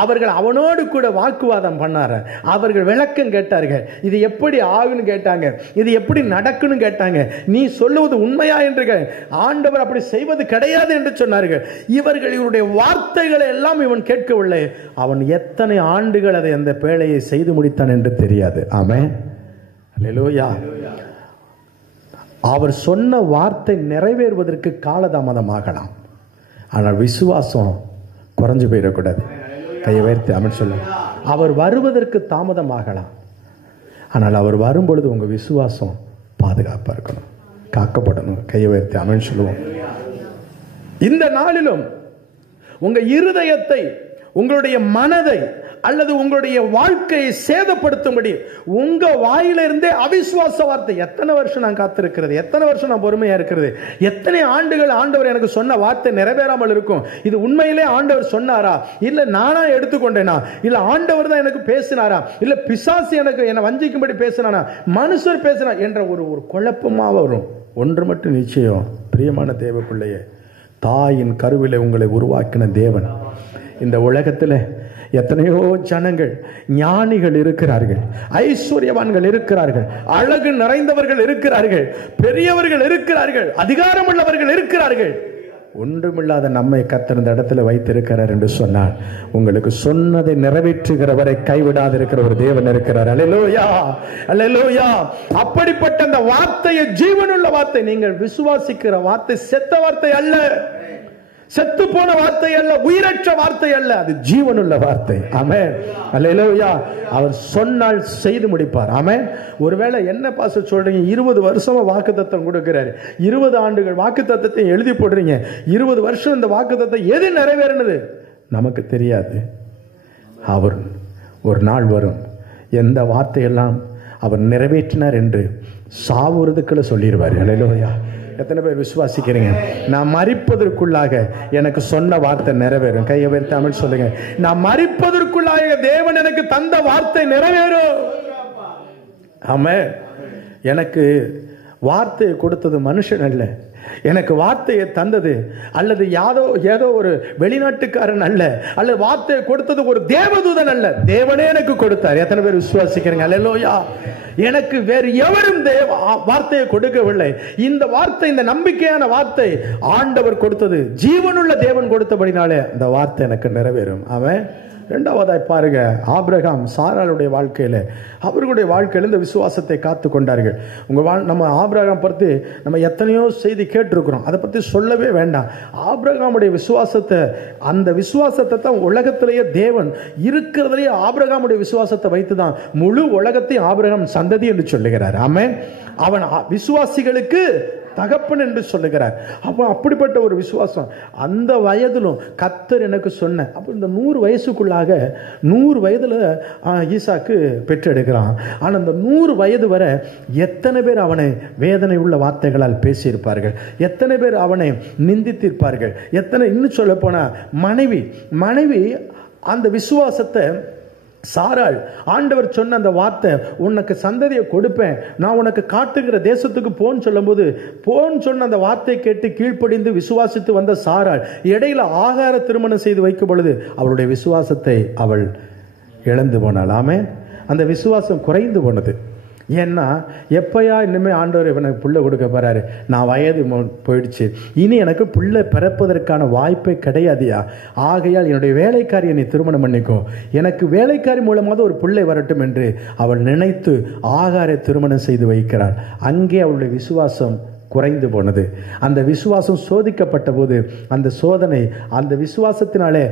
அவர்கள் அவனோடு கூட வாக்குவாதம் பண்ணாரு. அவர்கள் விளக்கம் கேட்டார்கள். இது எப்படி ஆகுன்னு கேட்டாங்க, இது எப்படி நடக்குன்னு கேட்டாங்க. நீ சொல்லுவது உண்மையா என்று, ஆண்டவர் அப்படி செய்வது கிடையாது என்று சொன்னார்கள். இவருடைய வார்த்தைகளை எல்லாம் இவன் கேட்கவில்லை. அவன் எத்தனை ஆண்டுகள் அதை அந்த பேழையை செய்து முடித்தான் என்று தெரியாது. ஆமென். அல்லேலூயா. அவர் சொன்ன வார்த்தை நிறைவேறுவதற்கு காலதாமதம் ஆகலாம், ஆனால் விசுவாசம் குறைஞ்சு போயிடக்கூடாது. கையை உயர்த்தி ஆமென் சொல்லுங்க. அவர் வருவதற்கு தாமதம் ஆகலாம், ஆனால் அவர் வரும்பொழுது உங்க விசுவாசம் பாதுகாப்பா இருக்கணும், காக்கப்படணும். கையை உயர்த்தி ஆமென் சொல்லுவோம். இந்த நாளிலும் உங்க இருதயத்தை, உங்களுடைய மனதை அல்லது உங்களுடைய வாழ்க்கையை சேதப்படுத்தும்படி உங்க வாயிலிருந்தே அவிசுவாச வார்த்தை, எத்தனை வருஷம் நான் காத்திருக்கிறது, எத்தனை வருஷம் நான் பொறுமையா இருக்கிறது, எத்தனை ஆண்டுகள் ஆண்டவர் எனக்கு சொன்ன வார்த்தை நிறைவேறாமல் இருக்கும். இது உண்மையிலே ஆண்டவர் சொன்னாரா, இல்ல நானா எடுத்துக்கொண்டேனா, இல்ல ஆண்டவர் தான் எனக்கு பேசினாரா, இல்ல பிசாசு எனக்கு என்னை வஞ்சிக்கும்படி பேசினானா, மனுஷர் பேசினா என்ற ஒரு குழப்பமா வரும். ஒன்று மட்டும் நிச்சயம், பிரியமான தேவ பிள்ளையே, தாயின் கருவிலே உங்களை உருவாக்கின தேவன் இந்த உலகத்தில் எத்தனையோ ஜனங்கள், ஞானிகள் இருக்கிறார்கள், ஐஸ்வர்யவான்கள் இருக்கிறார்கள், அழகு நிறைந்தவர்கள் இருக்கிறார்கள், பெரியவர்கள் இருக்கிறார்கள், அதிகாரம் உள்ளவர்கள் இருக்கிறார்கள். ஒன்றுமில்லாத நம்மை கர்த்தர் இந்த இடத்துல வைத்திருக்கிறார் என்று சொன்னார். உங்களுக்கு சொன்னதை நிறைவேற்றுகிறவரை கைவிடாதிருக்கிற ஒரு தேவன் இருக்கிறார். அல்லேலூயா, அல்லேலூயா. அப்படிப்பட்ட அந்த வார்த்தையை, ஜீவனுள்ள வார்த்தை, நீங்கள் விசுவாசிக்கிற வார்த்தை செத்த வார்த்தை அல்ல, செத்து போன வார்த்தை அல்ல, உயிரற்ற வார்த்தை அல்ல, அது ஜீவனுள்ள வார்த்தை. ஆமென். அல்லேலூயா. அவர் சொன்னால் செய்து முடிப்பார். ஆமென். ஒருவேளை என்ன பாஸ்டர் சொல்றீங்க, 20 வருஷமா வாக்குத்தத்தம் கொடுக்கிறாரு, 20 ஆண்டுகள் வாக்குத்தத்தத்தை எழுதி போடுறீங்க, 20 வருஷம் இந்த வாக்குத்தத்தம் எது நிறைவேறினது நமக்கு தெரியாது. அவர் ஒரு நாள் வரும், எந்த வார்த்தையெல்லாம் அவர் நிறைவேற்றினார் என்று சாவுறதுக்குள்ள சொல்லிடுவார். அல்லேலூயா. எத்தனை பேர் விசுவாசிக்கிறீங்க? நான் மரிப்பதற்குள்ளாக எனக்கு சொன்ன வார்த்தை நிறைவேறும். கையை உயர்த்தி ஆமென் சொல்லுங்க. நான் மரிப்பதற்குள்ளாக தேவன் எனக்கு தந்த வார்த்தை நிறைவேறும். ஆமென். எனக்கு வார்த்தையை கொடுத்தது மனுஷன் அல்ல, எனக்கு வார்த்தையை தந்தது அல்லது ஏதோ ஒரு வெளிநாட்டுக்காரன் அல்ல, அல்லது வார்த்தையை கொடுத்தது ஒரு தேவதூதன் அல்ல, தேவனே எனக்கு கொடுத்தார். எத்தனை பேர் விசுவாசிக்கிறீங்க? அல்லேலூயா. எனக்கு வேறு எவரும் வார்த்தையை கொடுக்கவில்லை. இந்த வார்த்தை, இந்த நம்பிக்கையான வார்த்தை ஆண்டவர் கொடுத்தது, ஜீவனுள்ள தேவன் கொடுத்தபடினாலே அந்த வார்த்தை எனக்கு நிறைவேறும். அவன் இரண்டாவதாய் பாருங்க, ஆபிரகாம் சாராளுடைய வாழ்க்கையில, அவர்களுடைய வாழ்க்கையில இந்த விசுவாசத்தை காத்து கொண்டார்கள். நம்ம ஆபிரகாம் பற்றி நம்ம எத்தனையோ செய்தி கேட்டிருக்கிறோம், அதை பற்றி சொல்லவே வேண்டாம். ஆபிரகாமுடைய விசுவாசத்தை, அந்த விசுவாசத்தை தான் உலகத்திலேயே தேவன் இருக்கிறதுலேயே ஆபிரகாமுடைய விசுவாசத்தை வைத்துதான் முழு உலகத்தையும் ஆபிரகாம் சந்ததி என்று சொல்லுகிறார். ஆமென். அவன் விசுவாசிகளுக்கு தகப்பன் என்று சொல்லுகிறார். அப்போ அப்படிப்பட்ட ஒரு விசுவாசம் அந்த வயதிலும் கர்த்தர் எனக்கு சொன்ன, அப்போ இந்த 100 வயசுக்குள்ளாக 100 வயதுல ஈசாக்கு பெற்றெடுக்கிறான். ஆனால் அந்த 100 வயது வரை எத்தனை பேர் அவனை வேதனை உள்ள வார்த்தைகளால் பேசியிருப்பார்கள், எத்தனை பேர் அவனை நிந்தித்திருப்பார்கள், எத்தனை, இன்னும் சொல்ல போனா மனைவி அந்த விசுவாசத்தை, சாராள் ஆண்டவர் சொன்ன அந்த வார்த்தை, உனக்கு சந்ததியை கொடுப்பேன், நான் உனக்கு காட்டுகிற தேசத்துக்கு போன்னு சொல்லும் போது சொன்ன அந்த வார்த்தை கேட்டு கீழ்ப்படிந்து விசுவாசித்து வந்த சாராள் இடையில ஆகார திருமணம் செய்து வைக்கும் பொழுது அவளுடைய விசுவாசத்தை அவள் இழந்து போனாள். ஆமென். அந்த விசுவாசம் குறைந்து போனது. ஏன்னா எப்பயா இனிமே ஆண்டவர் எனக்கு பிள்ளை கொடுக்க போறாரு, நான் வயது போயிடுச்சு, இனி எனக்கு பிள்ளை பிறப்பதற்கான வாய்ப்பே கிடையாதியா, ஆகையால் என்னுடைய வேலைக்காரியை நீ திருமணம் பண்ணிக்கோ, எனக்கு வேலைக்காரி மூலமாக ஒரு பிள்ளை வரட்டும் என்று அவள் நினைத்து ஆகாரை திருமணம் செய்து வைக்கிறாள். அங்கே அவளுடைய விசுவாசம் குறைந்து போனது. அந்த விசுவாசம் சோதிக்கப்பட்ட போது அந்த சோதனை, அந்த விசுவாசத்தினாலே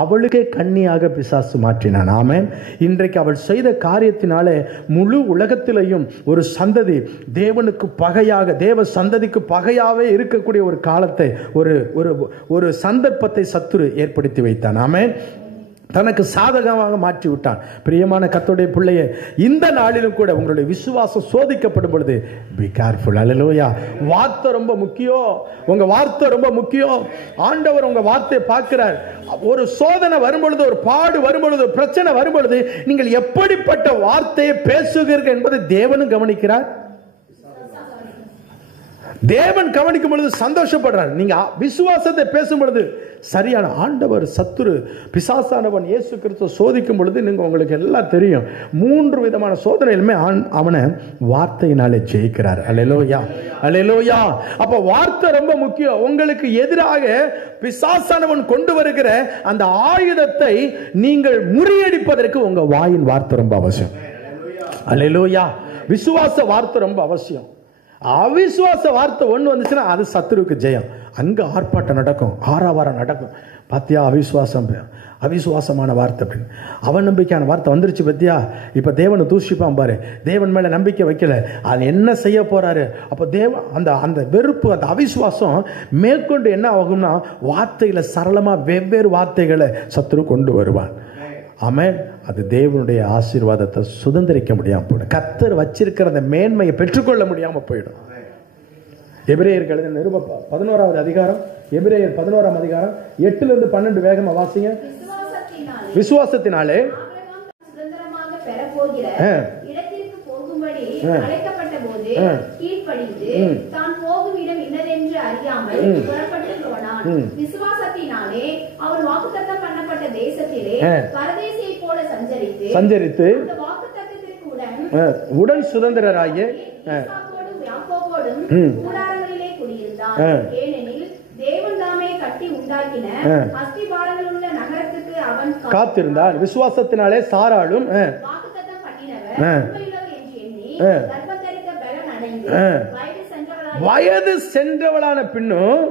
அவளுக்கே கண்ணியாக பிசாசு மாற்றினான். ஆமென். இன்றைக்கு அவள் செய்த காரியத்தினாலே முழு உலகத்திலேயும் ஒரு சந்ததி தேவனுக்கு பகையாக, தேவ சந்ததிக்கு பகையாகவே இருக்கக்கூடிய ஒரு காலத்தை, ஒரு சந்தர்ப்பத்தை சத்துரு ஏற்படுத்தி வைத்தான். ஆமென். தனக்கு சாதகமாக மாற்றி விட்டான். பிரியமான கர்த்தருடைய பிள்ளையே, இந்த நாளிலும் கூட உங்களுடைய விசுவாசம் சோதிக்கப்படும் பொழுது பி கேர்ஃபுல். அல்லேலூயா. வார்த்தை ரொம்ப முக்கியம். உங்க வார்த்தை ரொம்ப முக்கியம். ஆண்டவர் உங்க வார்த்தையை பார்க்கிறார். ஒரு சோதனை வரும்பொழுது, ஒரு பாடு வரும்பொழுது, ஒரு பிரச்சனை வரும்பொழுது நீங்கள் எப்படிப்பட்ட வார்த்தையை பேசுகிறீர்கள் என்பதை தேவனும் கவனிக்கிறார். தேவன் கவனிக்கும் பொழுது சந்தோஷப்படுறார். நீங்க விசுவாசத்தை பேசும் பொழுது சரியான, ஆண்டவர் சத்துரு பிசாசானவன் இயேசு கிறிஸ்துவை சோதிக்கும் பொழுது நீங்க, உங்களுக்கு எல்லாம் தெரியும், 3 விதமான சோதனையிலுமே அவனை வார்த்தையினாலே ஜெயிக்கிறார். அல்லேலூயா, அல்லேலூயா. அப்ப வார்த்தை ரொம்ப முக்கியம். உங்களுக்கு எதிராக பிசாசானவன் கொண்டு வருகிற அந்த ஆயுதத்தை நீங்கள் முறியடிப்பதற்கு உங்க வாயின் வார்த்தை ரொம்ப அவசியம். அல்லேலூயா. விசுவாச வார்த்தை ரொம்ப அவசியம். அவிசுவாச வார்த்தை ஒன்று வந்துச்சுன்னா அது சத்துருக்கு ஜெயம். அங்கே ஆர்ப்பாட்டம் நடக்கும், ஆறாவாரம் நடக்கும். பாத்தியா, அவிசுவாசமான வார்த்தை அப்படின்னு, அவநம்பிக்கையான வார்த்தை வந்துருச்சு பத்தியா. இப்போ தேவனை தூஷிப்பான் பாரு, தேவன் மேலே நம்பிக்கை வைக்கல, அது என்ன செய்ய போறாரு. அப்போ அந்த வெறுப்பு, அந்த அவிசுவாசம் மேற்கொண்டு என்ன ஆகும்னா வார்த்தைகளை சரளமாக வெவ்வேறு வார்த்தைகளை சத்துரு கொண்டு வருவான். ஆமென். அது தேவனுடைய ஆசீர்வாதத்தை சுதந்திரிக்க முடியாம போயிடும். கர்த்தர் வச்சிருக்கிற அந்த மேன்மையை பெற்றுக்கொள்ள முடியாம போயிடும். எபிரேயர்கள் நிருபம் 11வது அதிகாரம், எபிரேயர் 11ஆம் அதிகாரம் 8-12 வேகமா வாசிங்க. விசுவாசத்தினாலே சுதந்திரமாக பெறப்போகிற இடத்திற்கு போகும்படி அழைக்கப்பட்ட போது கீழ்ப்படிந்து தான் போகும் இடம் இன்னதென்று அறியாமல் புறப்பட்டு போனான். விசுவாசத்தினாலே அவன் வாக்குத்தத்தம் பண்ணப்பட்ட தேசத்திலே பரதேசியை போல சஞ்சரித்து அந்த வாக்குத்தத்தத்திற்கு உடன் சுதந்திரராகிய யாக்கோபோடும் கூடாரங்களிலே குடியிருந்தான். ஏனெனில் தேவன் தாமே கட்டி உண்டாக்கின அஸ்திபாரங்களுள்ள நகரத்துக்கு அவன் காத்திருந்தான். விசுவாசத்தினாலே சாராளும் வாக்குத்தத்தம் பண்ணினவர் உண்மையுள்ளவர் என்று எண்ணி கர்ப்பம் தரிக்க பலன் அடைந்து வயது சென்றவளான பின்னும்,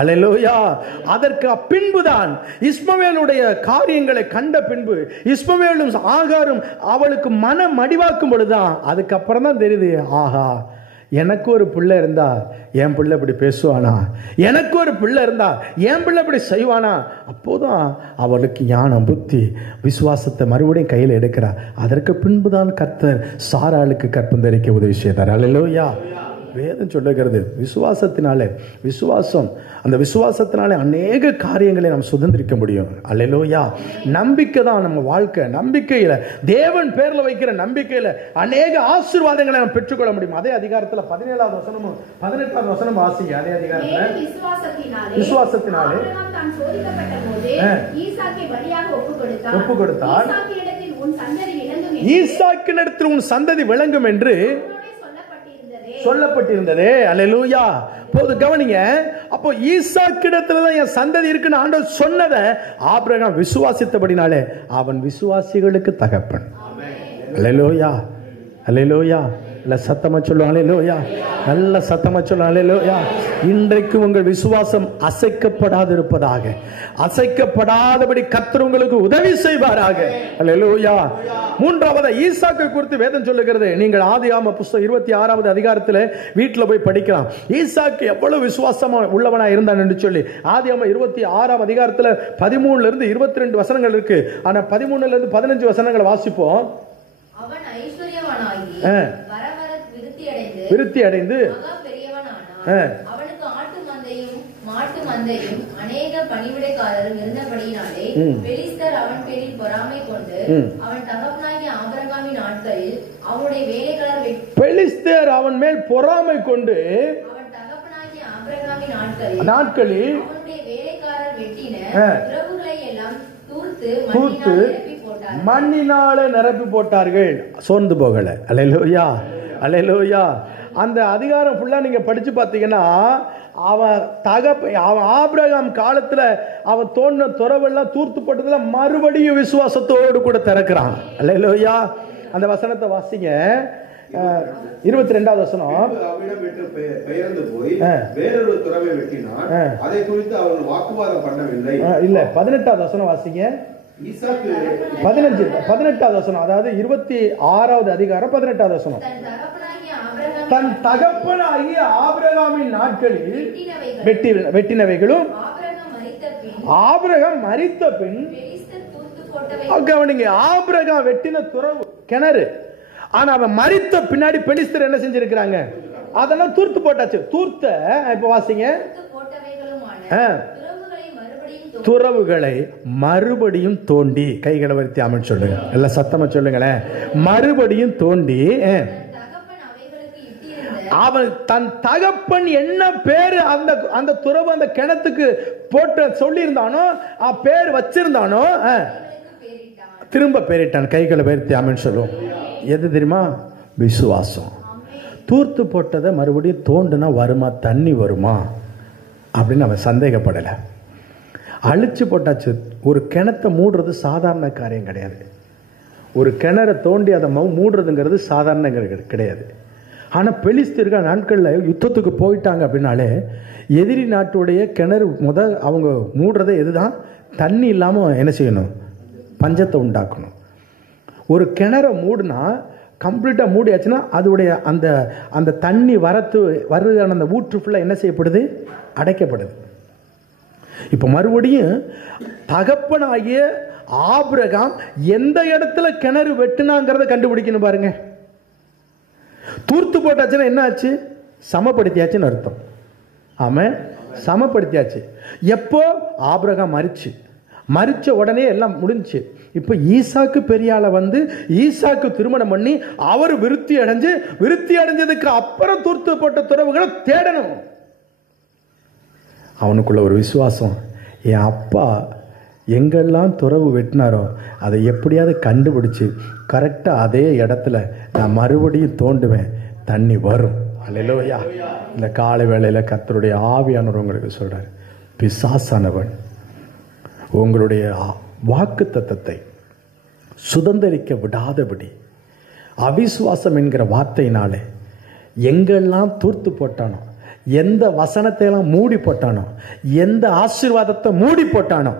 அல்லேலூயா, அதற்கு பின்புதான் இஸ்மவேலுடைய காரியங்களை கண்ட பின்பு, இஸ்மவேலும் ஆகாரும் அவளுக்கு மனம் மடிவாக்கும் பொழுதுதான் அதுக்கப்புறம் தான் தெரியுது, ஆஹா எனக்கு ஒரு பிள்ளை இருந்தா என் பிள்ளை இப்படி பேசுவானா, எனக்கு ஒரு பிள்ளை இருந்தா என் பிள்ளை இப்படி செய்வானா, அப்போதான் அவளுக்கு ஞானம் புத்தி விசுவாசத்தை மறுபடியும் கையில் எடுக்கிறார். அதற்கு பின்புதான் கர்த்தர் சாராளுக்கு கற்பந்தரிக்க உதவி செய்தார். அல்லேலூயா. வேதம் சொல்லுகிறது விசுவாசத்தினாலே, விசுவாசம், அந்த விசுவாசத்தினாலே அநேக காரியங்களை நாம் சுதந்திரிக்க முடியும். அல்லேலூயா. நம்பிக்கை தான் நம்ம வாழ்க்கை. நம்பிக்கையில, தேவன் பேர்ல வைக்கிற நம்பிக்கையில அநேக ஆசீர்வாதங்களை நாம் பெற்றுக்கொள்ள முடியும். அதே அதிகாரத்துல 17வது வசனமும் 18வது வசனம் வாசிங்க. அதே அதிகாரத்துல விசுவாசத்தினாலே ஒப்பு கொடுத்தார். ஈசாக்கினிடத்தில் உன் சந்ததி விளங்கும் என்று சொல்லப்பட்டிருந்ததே. அல்லேலூயா. போது கவனிங்க. அப்போ ஈசாக்கிடத்துல தான் என் சந்ததி இருக்குன்னு ஆண்டவர் சொன்னதை ஆபிரகாம் விசுவாசித்தபடினாலே அவன் விசுவாசிகளுக்கு தகப்பன். அல்லேலூயா. அல்லேலூயா. நல்ல சத்தமா சொல்லுவாங்க. அல்லேலூயா. நல்ல சத்தமா சொல்லுவாங்க. அல்லேலூயா. இன்றைக்கு உங்கள் விசுவாசம் அசைக்கப்படாது இருப்பதாக, அசைக்கப்படாதபடி கர்த்தர் உங்களுக்கு உதவி செய்வாராக. அல்லேலூயா. மூன்றாவது ஈசாக்கை குறித்து வேதம் சொல்லுகிறது. நீங்கள் ஆதியாகம புத்தகம் 26வது அதிகாரத்தில் வீட்டில் போய் படிக்கலாம். ஈசாக்கு எவ்வளவு விசுவாசமா உள்ளவனா இருந்தான் என்று சொல்லி. ஆதியாகம 26ஆம் அதிகாரத்தில் 13ல இருந்து 22 வசனங்கள் இருக்கு. ஆனா 13ல இருந்து 15 வசனங்களை வாசிப்போம். அவன் ஐஸ்வர்யவானாகி விருத்தி அடைந்து அவனுக்கு ஆட்டு மந்தையும் மாட்டு மந்தையும் அநேக பணிவிடைக்காரரும் இருந்தபடியினாலே பெலிஸ்தர் அவன் பேரில் பொறாமை கொண்டு அவன் தகப்பனாகிய ஆபிரகாமின் நாட்களில் அவனுடைய வேலைக்காரர் பெலிஸ்தர் அவன் மேல் பொறாமை கொண்டு அவன் தகப்பனாகிய ஆபிரகாமின் நாட்களில் அவனுடைய வேலைக்காரர் வெட்டின உறவுகளை எல்லாம் தூர்த்து மண்ணினாலே நிரப்பி போட்டார்கள். சோர்ந்து போகல. அல்லேலூயா. அல்லேலூயா. அந்த அதிகாரம் ஃபுல்லா நீங்க படிச்சு பார்த்தீங்கன்னா அவன் ஆபிரகாம் காலத்துல அவன் தோன்ற துறவெல்லாம் தூர்த்து போட்டதுல மறுபடியும் விசுவாசத்தோடு கூட திறக்கிறான். அல்லேலூயா. அந்த வசனத்தை வாசிங்க. 22வது வசனம். அவனிடம் விட்டு பெயர்ந்து போய் வேறொரு துறவை வெட்டினான். அதை குறித்து அவர்கள் வாக்குவாதம் பண்ணவில்லை. இல்ல 18வது வசனம் வாசிங்க. 18வது வசனம். அதாவது 26வது அதிகாரம் 18வது வசனம். தன் தகப்பனாகிய ஆபிரகாமின் நாட்களில் வெட்டினவைகளும் ஆபிரகாம் மரித்த பின் கவனிங்க. ஆபிரகாம் வெட்டின துறவு கிணறு. ஆனா அவன் மரித்த பின்னாடி பெலிஸ்தர் என்ன செஞ்சிருக்கிறாங்க? அதெல்லாம் தூர்த்து போட்டாச்சு. தூர்த்த இப்ப வாசிங்க. துறவுகளை மறுபடியும் தோண்டி, கைகளை வருத்தி அமைச்சு சொல்லுங்க. எல்லாம் சத்தமா சொல்லுங்களேன். மறுபடியும் தோண்டி அவன் தன் தகப்பன் என்ன பேரு அந்த துறவு அந்த கிணத்துக்கு போட்டு சொல்லி இருந்தானோ பேர் வச்சிருந்தானோ திரும்ப பேரிட்டான். கைகளை வருத்தி அமைச்சு சொல்லுவோம். எது தெரியுமா? விசுவாசம். தூர்த்து போட்டதை மறுபடியும் தோண்டுனா வருமா, தண்ணி வருமா அப்படின்னு அவன் சந்தேகப்படலை. அழிச்சு போட்டாச்சு. ஒரு கிணத்தை மூடுறது சாதாரண காரியம் கிடையாது. ஒரு கிணறை தோண்டி அதை மூடுறதுங்கிறது சாதாரண கிடையாது. ஆனால் பெலிஸ்தர்கள் நாட்களில் யுத்தத்துக்கு போயிட்டாங்க அப்படின்னாலே எதிரி நாட்டுடைய கிணறு அவங்க மூடுறதே எதுதான்? தண்ணி இல்லாமல் என்ன செய்யணும்? பஞ்சத்தை உண்டாக்கணும். ஒரு கிணறை மூடுனா கம்ப்ளீட்டாக மூடியாச்சுன்னா அதோடைய அந்த அந்த தண்ணி வருதான அந்த ஊற்று ஃபுல்லாக என்ன செய்யப்படுது? அடைக்கப்படுது. இப்போ மறுபடியும் தகப்பனாகிய ஆபிரகாம் எந்த இடத்துல கிணறு வெட்டினாங்கிறத கண்டுபிடிக்கணும் பாருங்க. தூர்த்து போட்டாச்சுன்னா என்ன ஆச்சு? சமப்படுத்தியாச்சுன்னு அர்த்தம். ஆமாம், சமப்படுத்தியாச்சு. எப்போ? ஆபிரகாம் மரிச்ச உடனே எல்லாம் முடிஞ்சு. இப்போ ஈசாக்கு பெரியாளை ஈசாக்கு திருமணம் பண்ணி அவர் விருத்தி அடைஞ்சதுக்கு அப்புறம் தூர்த்து போட்ட துறவுகளை தேடணும். அவனுக்குள்ள ஒரு விசுவாசம். என் அப்பா எங்கெல்லாம் துறவு வெட்டினாரோ அதை எப்படியாவது கண்டுபிடிச்சு கரெக்டாக அதே இடத்துல நான் மறுபடியும் தோண்டுவேன், தண்ணி வரும். அல்லேலூயா. இந்த காலை வேளையில் கர்த்தருடைய ஆவியானவர் உங்களுக்கு சொல்றார், பிசாசானவன் உங்களுடைய வாக்கு தத்தத்தை சுதந்திரிக்க விடாதபடி அவிசுவாசம் என்கிற வார்த்தையினாலே எங்கெல்லாம் தூர்த்து போட்டானோ, எந்த வசனத்தை எல்லாம் மூடி போட்டானோ, எந்த ஆசீர்வாதத்தை மூடி போட்டானோ,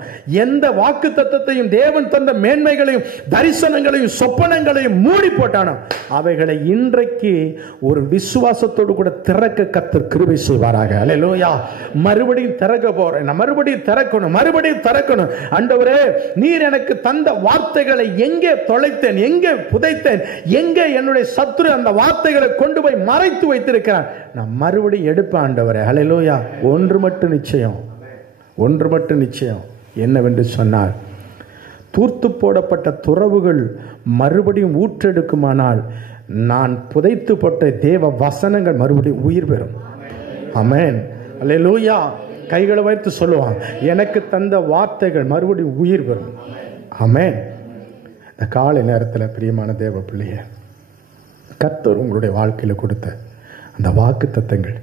எந்த வாக்கு தத்தத்தையும் தேவன் தந்த மேன்மைகளையும் தரிசனங்களையும் சொப்பனங்களையும் மூடி போட்டானோ, அவைகளை இன்றைக்கு ஒரு விசுவாசத்தோடு கூட திறக்க கர்த்தர் கிருபை செய்வாராக. அல்லேலூயா. மறுபடியும் திறக்க போறேன், நான் மறுபடியும் திறக்கணும். ஆண்டவரே, நீர் எனக்கு தந்த வார்த்தைகளை எங்கே தொலைத்தேன், எங்கே புதைத்தேன், எங்கே என்னுடைய சத்துரு அந்த வார்த்தைகளை கொண்டு போய் மறைத்து வைத்திருக்கிறான், நான் மறுபடியும் எடுப்பேன் ஆண்டவரே. ஹல்லேலூயா. ஒன்று மட்டும் நிச்சயம் என்னவென்று சொன்னார், தூர்த்து போடப்பட்ட துறவுகள் மறுபடியும் ஊற்றெடுக்குமானால் நான் புதைத்து போட்ட தேவ வசனங்கள் மறுபடியும் உயிர் பெறும். ஆமென். அல்லேலூயா. கைகளை வைத்து சொல்லுவான், எனக்கு தந்த வார்த்தைகள் மறுபடியும் உயிர் பெறும். ஆமென். இந்த காலை நேரத்தில் பிரியமான தேவ பிள்ளைய, கர்த்தர் உங்களுடைய வாழ்க்கையில் கொடுத்த அந்த வாக்கு தத்தங்கள்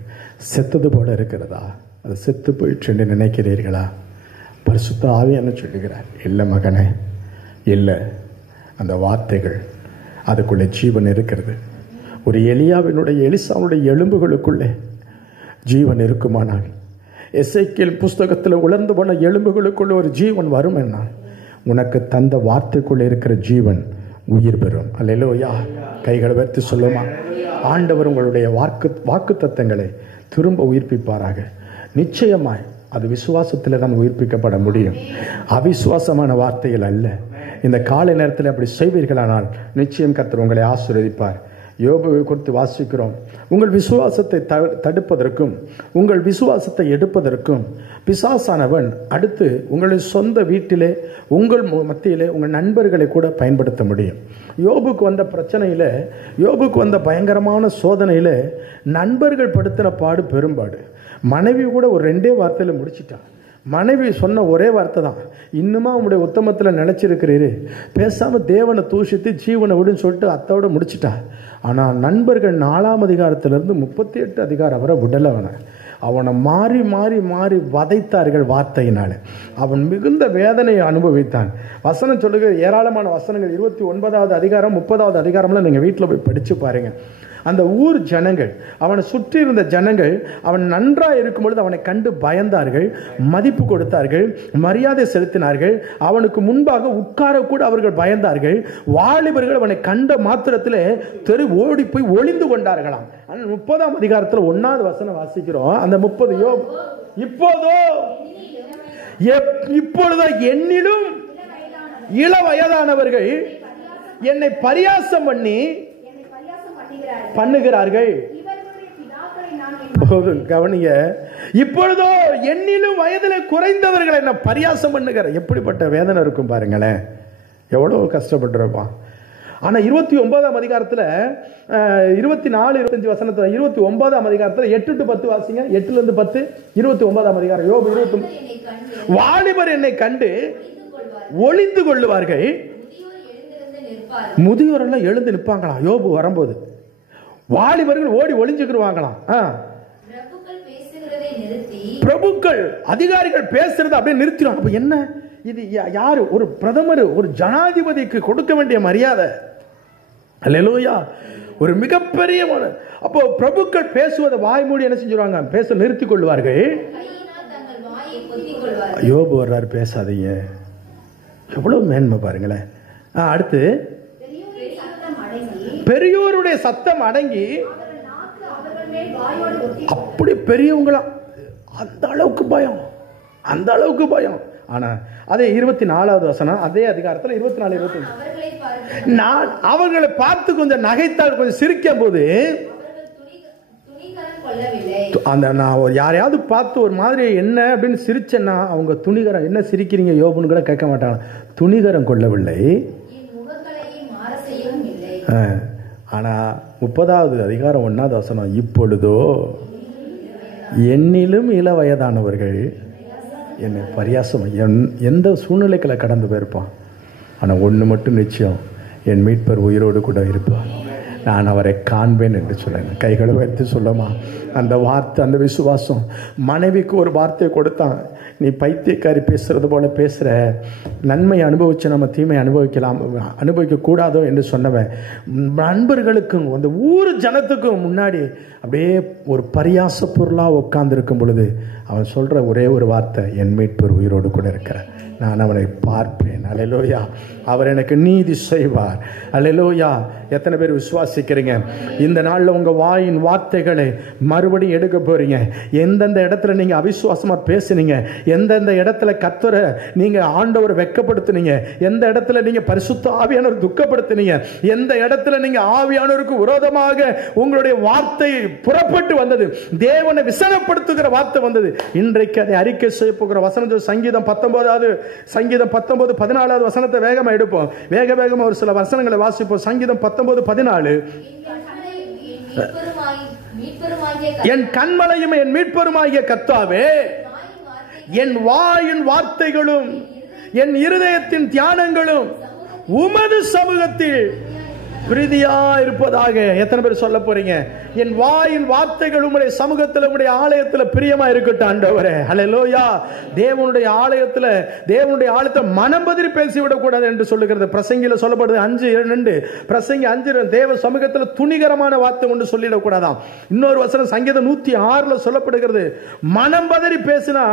செத்தது போல இருக்கிறதா? அது செத்து போயிற்று என்று நினைக்கிறீர்களா? பரிசுத்த ஆவியானவர் சொல்லுகிறார், இல்லை மகனே, இல்லை, அந்த வார்த்தைகள் அதுக்குள்ளே ஜீவன் இருக்கிறது. ஒரு எலிசாவுடைய எலும்புகளுக்குள்ளே ஜீவன் இருக்குமானால், எசேக்கியேல் புஸ்தகத்தில் உலர்ந்து போன எலும்புகளுக்குள்ளே ஒரு ஜீவன் வரும் என்னால், உனக்கு தந்த வார்த்தைக்குள்ளே இருக்கிற ஜீவன் உயிர் பெறும். அல்லேலூயா. கைகளை வைத்து சொல்லுமா, ஆண்டவர் உங்களுடைய வாக்கு தத்தங்களை திரும்ப உயிர்ப்பிப்பாராக. நிச்சயமாய் அது விசுவாசத்தில் தான் உயிர்ப்பிக்கப்பட முடியும், அவிசுவாசமான வார்த்தைகள் அல்ல. இந்த காலை நேரத்தில் அப்படி செய்வீர்களானால் நிச்சயம் கர்த்தர் உங்களை ஆசீர்வதிப்பார். யோபுவை குறித்து வாசிக்கிறோம், உங்கள் விசுவாசத்தை தடுப்பதற்கும் உங்கள் விசுவாசத்தை எடுப்பதற்கும் பிசாசானவன் அடுத்து உங்களின் சொந்த வீட்டிலே, உங்கள் மத்தியிலே, உங்கள் நண்பர்களை கூட பயன்படுத்த முடியும். யோபுக்கு வந்த பிரச்சனையில், யோபுக்கு வந்த பயங்கரமான சோதனையில் நண்பர்கள் படுத்தின பாடு பெரும்பாடு. மனைவி கூட ஒரு 2 வார்த்தையில் முடிச்சிட்டான். மனைவி சொன்ன ஒரே வார்த்தை தான், இன்னுமா உங்களுடைய உத்தமத்தில் நினைச்சிருக்கிறீரு, பேசாமல் தேவனை தூஷித்து ஜீவனை விடுன்னு சொல்லிட்டு அத்தோட முடிச்சிட்டா. ஆனால் நண்பர்கள் 4ஆம் அதிகாரத்திலிருந்து 38 அதிகாரம் வரை அவனை மாறி மாறி மாறி வதைத்தார்கள் வார்த்தையினால. அவன் மிகுந்த வேதனையை அனுபவித்தான். வசனம் சொல்லுகிற ஏராளமான வசனங்கள் 29வது அதிகாரம் 30வது அதிகாரம்லாம் நீங்கள் வீட்டில் போய் படித்து பாருங்க. அந்த ஊர் ஜனங்கள், அவனை சுற்றி இருந்த ஜனங்கள், அவன் நன்றாக இருக்கும் பொழுது அவனை கண்டு பயந்தார்கள், மதிப்பு கொடுத்தார்கள், மரியாதை செலுத்தினார்கள். அவனுக்கு முன்பாக உட்கார கூட அவர்கள் பயந்தார்கள். வாலிபர்கள் அவனை கண்ட மாத்திரத்தில் தெரு ஓடி போய் ஒளிந்து கொண்டார்களாம். 30ஆம் அதிகாரத்தில் 1வது வசனம் வாசிக்கிறோம். அந்த 30 இப்பொழுதோ என்னிலும் இள வயதானவர்கள் என்னை பரியாசம் பண்ணுகிறார்கள். கவனிங்க, இப்பொழுதோ என்னிலும் வயதில் குறைந்தவர்கள் என்ன பரியாசம் பண்ணுகிற. எப்படிப்பட்ட வேதனை இருக்கும் பாருங்களேன், எவ்வளவு கஷ்டப்பட்டிருப்பான். ஆனா 29ஆம் அதிகாரத்தில் 24, 25 வசனத்துல 29ஆம் அதிகாரத்தில் 8 to 10 வாசிங்க. 8ல இருந்து 10, 29ஆம் அதிகாரம். யோபு 29. வாலிபர் என்னை கண்டு ஒளிந்து கொள்ளுவார்கள், முதியோர் எல்லாம் எழுந்து நிற்பாங்களாம். யோபு வரும்போது வாலிபர்கள் ஓடி ஒளிஞ்சுக்கிடுவாங்களாம். பிரபுக்கள், அதிகாரிகள் பேசுறது அப்படியே நிறுத்திடும். அப்ப என்ன இது? யாரு? ஒரு பிரதமர், ஒரு ஜனாதிபதிக்கு கொடுக்க வேண்டிய மரியாதை. அல்லேலூயா. ஒரு மிகப்பெரிய. அப்போ பிரபுக்கள் பேசுவதை வாய் மூடி என்ன செஞ்சுருவாங்க? பேச நிறுத்திக் கொள்வார்கள். யோபு வர்றாரு, பேசாதீங்க. எவ்வளவு மேன்மை பாருங்களேன். அடுத்து, பெரியோருடைய சத்தம் அடங்கி, அப்படி பெரியவங்களா, அந்த அளவுக்கு பயம், அந்த அளவுக்கு பயம். ஆனா அதே 24வது வசனம், அதே அதிகாரத்தில் 24, 25, நான் அவர்களை பார்த்து கொஞ்சம் நகைத்தால், கொஞ்சம் சிரிக்கும் போது, அந்த நான் யாரையாவது பார்த்து ஒரு மாதிரி என்ன அப்படின்னு சிரிச்சேன்னா அவங்க துணிகரம், என்ன சிரிக்கிறீங்க யோபுன்னு கூட கேட்க மாட்டாங்க. துணிகரம் கொள்ளவில்லை. ஆனா 30வது அதிகாரம் 1வது வசனம், இப்பொழுதோ என்னிலும் இள வயதானவர்கள் என்னை பரியாசம். எந்த சூழ்நிலைகளை கடந்து போயிருப்பான். ஆனா ஒண்ணு மட்டும் நிச்சயம், என் மீட்பர் உயிரோடு கூட இருப்பார், நான் அவரை காண்பேன் என்று சொல்ல. கைகளை வைத்து சொல்லமா அந்த வார்த்தை, அந்த விசுவாசம். மனைவிக்கு ஒரு வார்த்தை கொடுத்தான், நீ பைத்தியக்காரி பேசுறது போல பேசுகிற, நன்மை அனுபவிச்சு நம்ம தீமை அனுபவிக்க கூடாதோ என்று சொன்னவன் நண்பர்களுக்கும் அந்த ஊர் ஜனத்துக்கும் முன்னாடி அப்படியே ஒரு பரியாச பொருளாக உட்கார்ந்துருக்கும் பொழுது அவன் சொல்கிற ஒரே ஒரு வார்த்தை, என் மீட்பர் உயிரோடு கூட இருக்கிறார், நான் அவனை பார்ப்பேன். அல்லேலூயா. அவர் எனக்கு நீதி செய்வார். அல்லேலூயா. எத்தனை பேர் விசுவாசிக்கிறீங்க? இந்த நாளில் உங்கள் வாயின் வார்த்தைகளை மறுபடியும் எடுக்க போறீங்க. எந்தெந்த இடத்துல நீங்கள் அவிசுவாசமாக பேசுனீங்க, எந்தெந்த இடத்துல கர்த்தரை நீங்கள் ஆண்டவர் வெட்கப்படுத்துனீங்க, எந்த இடத்துல நீங்கள் பரிசுத்த ஆவியானவர் துக்கப்படுத்தினீங்க, எந்த இடத்துல நீங்கள் ஆவியானவருக்கு விரோதமாக உங்களுடைய வார்த்தை புறப்பட்டு வந்தது, தேவனை விசனப்படுத்துகிற வார்த்தை வந்தது, இன்றைக்கு அதை அறிக்கை செய்ய போகிற வசனம் சங்கீதம் 19:14 வசனத்தை வேகமா எடுப்போம். வேகமா ஒரு சில வசனங்களை வாசிப்போம். சங்கீதம் 19:14. என் கண்மலையும் என் மீட்பருமாகிய கர்த்தாவே, என் வாயின் வார்த்தைகளும் என் இருதயத்தின் தியானங்களும் உமது சமூகத்தில் பிரீதியா இருப்பதாக. எத்தனை பேர் சொல்ல போறீங்க? என் வாயின் வார்த்தைகள் உம்முடைய சமூகத்தில், உம்முடைய ஆலயத்தில் பிரியமா இருக்கட்டும் ஆண்டவரே. ஹல்லேலூயா. தேவனுடைய ஆலயத்தில் மனம் பதறி பேசிவிடக் கூடாது என்று சொல்லுகிறது. பிரசங்கில சொல்லப்படுது 5:2. பிரசங்கி 5 தேவ சமூகத்தில் துணிகரமான வார்த்தை கொண்டு சொல்லிடக் கூடாதாம். இன்னொரு வசனம் சங்கீதம் 106 சொல்லப்படுகிறது, மனம் பதறி பேசினா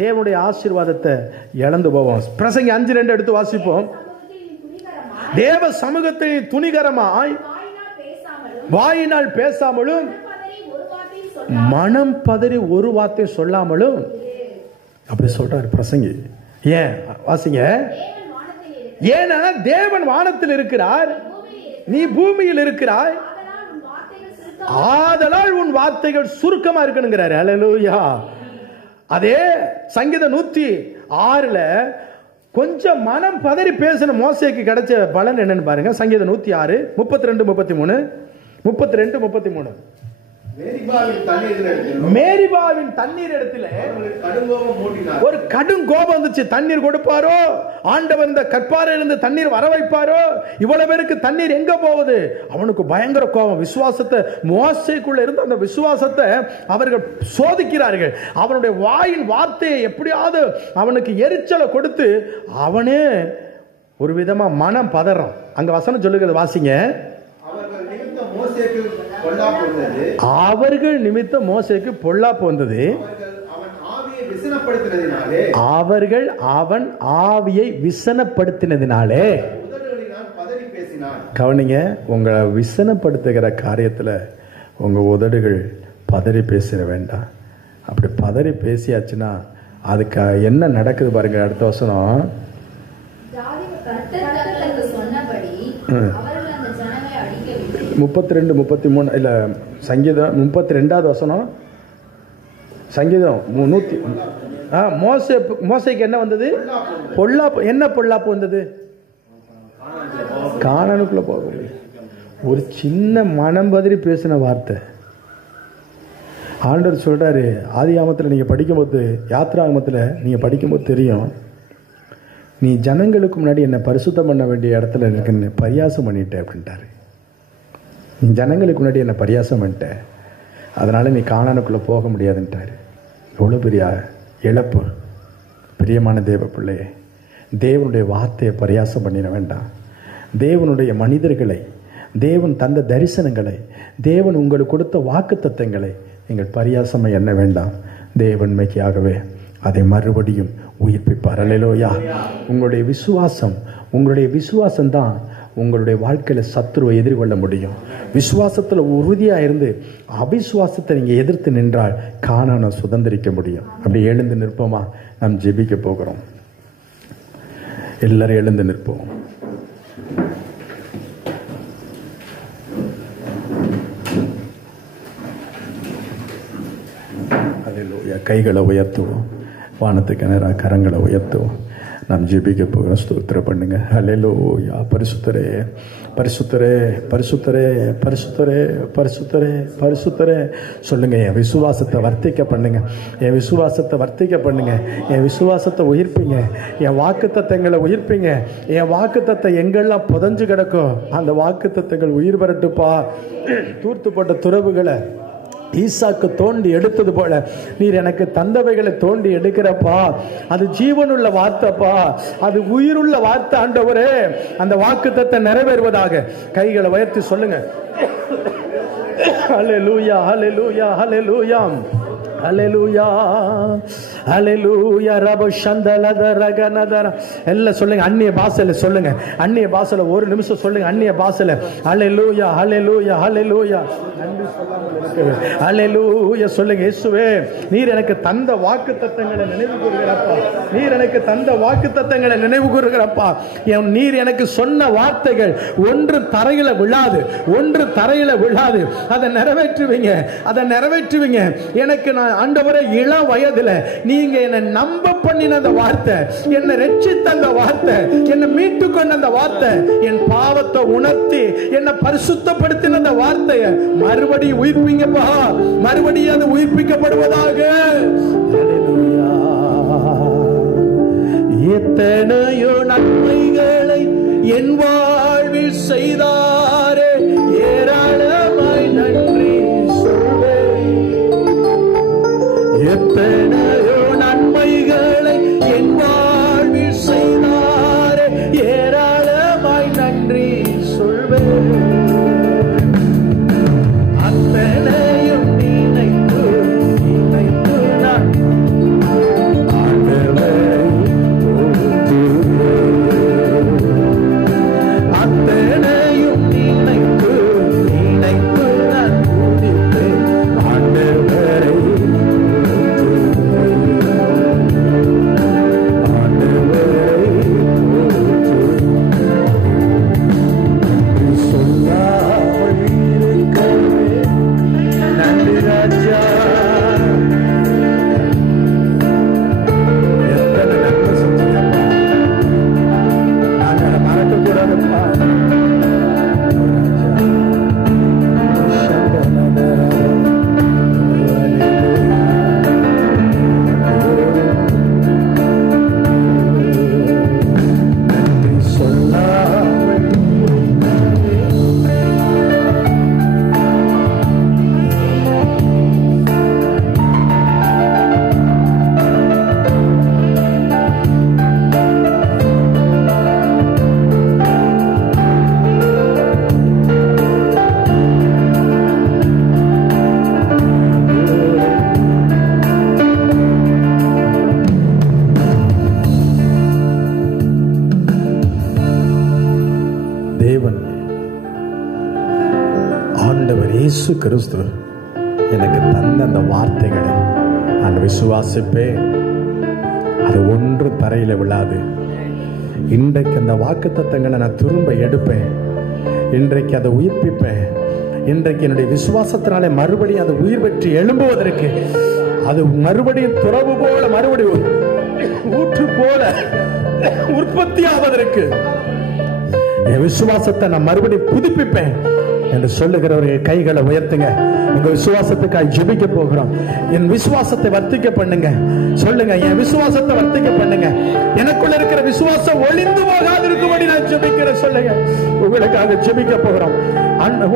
தேவனுடைய ஆசீர்வாதத்தை இழந்து போவோம். பிரசங்கி 5:2 எடுத்து வாசிப்போம். தேவ சமூகத்தில் துணிகரமாய் வாயினால் பேசாமலும் மனம் பதறி ஒரு வார்த்தை சொல்லாமலும், அப்படி சொல்றாரு பிரசங்கி. ஏன் வாசிங்க? ஏன்னா தேவன் வானத்தில் இருக்கிறார், நீ பூமியில் இருக்கிறாய், ஆதலால் உன் வார்த்தைகள் சுருக்கமா இருக்கணுங்கிறாரு. அல்லேலூயா. அதே சங்கீதம் 106 கொஞ்சம் மனம் பதறி பேசின மோசேக்கு கிடைச்ச பலன் என்னன்னு பாருங்க. சங்கீதம் 106 32-33. மேரிபாவின் தண்ணீர் இடத்துல ஒரு கடும் கோபம் வந்துச்சு. தண்ணீர் கொடுப்பாரோ ஆண்டவர் இந்த கற்பாறையிலிருந்து தண்ணீர் வர வைப்பாரோ? இவ்வளவு பேருக்கு தண்ணீர் எங்க போகுது? அவனுக்கு பயங்கர கோபம். விசுவாசத்தை, மோசேக்குள்ள இருந்து அந்த விசுவாசத்தை அவர்கள் சோதிக்கிறார்கள். அவனுடைய வாயின் வார்த்தையை எப்படியாவது அவனுக்கு எரிச்சலை கொடுத்து அவனே ஒரு விதமா மனம் பதறான். அங்க வசனம் சொல்லுகிறது, வாசிங்க. அவர்கள் நிமித்தம் மோசேக்கு பொல்லாப்பு வந்தது. அவர்கள் அவன் ஆவியை விசனப்படுத்தினதினாலே. கவனிங்க, உங்களை விசனப்படுத்துகிற காரியத்துல உங்க உதடுகள் பதறி பேசிட வேண்டாம். அப்படி பதறி பேசியாச்சுன்னா அதுக்கு என்ன நடக்குது பாருங்க. அடுத்த வசனம் 32-33 இல்ல சங்கீதம் 32வது வசனம். சங்கீதம் 100. மோசேக்கு என்ன வந்தது? பொல்லாப்பு. என்ன பொல்லாப்பு வந்தது? கானானுக்குள்ள போகுது. ஒரு சின்ன மனம் பதறி பேசின வார்த்தை. ஆண்டவர் சொல்றாரு, ஆதியாகமத்தில் நீங்க படிக்கும்போது, யாத்திராகமத்தில் நீங்க படிக்கும்போது தெரியும், நீ ஜனங்களுக்கு முன்னாடி என்ன பரிசுத்தம் பண்ண வேண்டிய இடத்துல எனக்கு பரியாசம் பண்ணிட்ட அப்படின்ட்டாரு. நீ ஜனங்களுக்கு முன்னாடி என்ன பரியாசம் பண்ணிட்ட, அதனால நீ கானானுக்குள்ள போக முடியாதுன்ட்டாரு. எவ்வளோ பெரிய இழப்பு. பிரியமான தேவ பிள்ளையே, தேவனுடைய வார்த்தையை பரியாசம் பண்ணிட வேண்டாம். தேவனுடைய மனிதர்களை, தேவன் தந்த தரிசனங்களை, தேவன் உங்களுக்கு கொடுத்த வாக்கு தத்தங்களை நீங்கள் பரியாசம் எண்ண வேண்டாம். தேவன் மெய்யாகவே அதை மறுபடியும் உயிர்ப்பிப்பார். அல்லேலூயா. உங்களுடைய விசுவாசம் தான் உங்களுடைய வாழ்க்கையில சத்துருவை எதிர்கொள்ள முடியும். விசுவாசத்துல உறுதியா இருந்து அவிசுவாசத்தை நீங்க எதிர்த்து நின்றால் கானானை சுதந்திரிக்க முடியும். அப்படி எழுந்து நிற்போமா? நாம் ஜெபிக்க போகிறோம். எல்லாரும் எழுந்து நிற்போம். அல்லேலூயா. கைகளை உயர்த்துவோம், வானத்துக்கு நேராக கரங்களை உயர்த்துவோம். நாம் ஜெபிக்க போகிறோம். ஸ்தோத்திரம் பண்ணுங்க. அல்லேலூயா. பரிசுத்தரே, பரிசுத்தரே, பரிசுத்தரே, பரிசுத்தரே, பரிசுத்தரே, பரிசுத்தரே சொல்லுங்க. என் விசுவாசத்தை வர்த்திக்க பண்ணுங்க. என் விசுவாசத்தை வர்த்திக்க பண்ணுங்க. என் விசுவாசத்தை உயிர்ப்பீங்க. என் வாக்குத்தத்தங்களை உயிர்ப்பீங்க. என் வாக்குத்தத்தை எங்கெல்லாம் புதஞ்சு கிடக்கும் அந்த வாக்குத்தத்தங்கள் உயிர் பெறட்டுப்பா. தூர்த்துப்பட்ட துறவுகளை ஈசாக்கு தோண்டி எடுத்தது போல நீர் எனக்கு தந்தவைகளை தோண்டி எடுக்கிறப்பா. அது ஜீவனுள்ள வார்த்தைப்பா, அது உயிருள்ள வார்த்தை ஆண்டவரே. அந்த வாக்குத்தத்தத்தை நிறைவேறுவதாக கைகளை உயர்த்தி சொல்லுங்க. ஹல்லேலூயா, ஹல்லேலூயா, ஹல்லேலூயா, ஹல்லேலூயா, ஹல்லேலூயா. ரப ஷந்தலத ரகனதர எல்லாம் சொல்லுங்க. அந்நிய பாஷையில சொல்லுங்க. அந்நிய பாஷையில ஒரு நிமிஷம் சொல்லுங்க. அந்நிய பாஷையில ஹல்லேலூயா, ஹல்லேலூயா, ஹல்லேலூயா. நன்றி சொல்லாமல் இருக்கவே ஹல்லேலூயா சொல்லுங்க. இயேசுவே, நீர் எனக்கு தந்த வாக்குத்தத்தங்களை நினைவு கூறுகிறப்பா. நீர் எனக்கு தந்த வாக்குத்தத்தங்களை நினைவு கூறுகிறப்பா. நீர் எனக்கு சொன்ன வார்த்தைகள் ஒன்று தரையில விழாது, ஒன்று தரையில விழாது. அதை நிறைவேற்றுவீங்க, அதை நிறைவேற்றுவீங்க. எனக்கு நான் ஆண்டவரே இளம் வயதுல நீங்க என்னை நம்ப பண்ணின அந்த வார்த்தை, என்னை ரட்சித்த அந்த வார்த்தை, என்னை மீட்டு கொண்ட அந்த வார்த்தை, என் பாவத்தை உணர்த்தி என்னை பரிசுத்தப்படுத்தின அந்த வார்த்தையை மறுபடியும் உயிர்ப்பிங்கப்பா. மறுபடியும் அது உயிர்ப்பிக்கப்படுவதாக. எத்தனையோ நன்மைகளை என் வாழ்வில் செய்தாரே, ஏராளமாய் நன்றி சொல்வேன். எத்தனையோ நன்மைகளை என் வாழ்வில் செய்தாரே, ஏராளமாய் நன்றி சொல்வேன். அத்தனையும் நினைத்து நினைத்து நான் அத்தனையும் நினைத்து நினைத்து நான் துதிப்பேன் ஆண்டவரை. இயேசு கிறிஸ்து எனக்கு தந்த அந்த வார்த்தைகளை நான் விசுவாசிப்பேன். அது ஒன்று தரையில விழாது. இன்றைக்கு அந்த வாக்குத்தத்தங்களை நான் திரும்ப எடுப்பேன். இன்றைக்கு அதை உயிர்ப்பிப்பேன். இன்றைக்கு என்னுடைய விசுவாசத்தினாலே மறுபடியும் அதை உயிர் பெற்று எழும்புவதற்கு, அது மறுபடியும் துறவு போல மறுபடியும் ஊற்று போல உற்பத்தி ஆவதற்கு என் விசுவாசத்தை நான் மறுபடியும் புதுப்பிப்பேன் என்று சொல்லுகிறவர்கள் கைகளை உயர்த்துங்க. உங்க விசுவாசத்துக்காக ஜெபிக்க போகிறோம். என் விசுவாசத்தை வர்த்திக்க பண்ணுங்க. சொல்லுங்க, என் விசுவாசத்தை வர்த்திக்க பண்ணுங்க. எனக்குள்ள இருக்கிற விசுவாசம் ஒளிந்து போகாதிருக்கும்படி நான் ஜெபிக்கிறேன். சொல்லுங்க, உங்களுக்காக ஜெபிக்க போகிறோம்.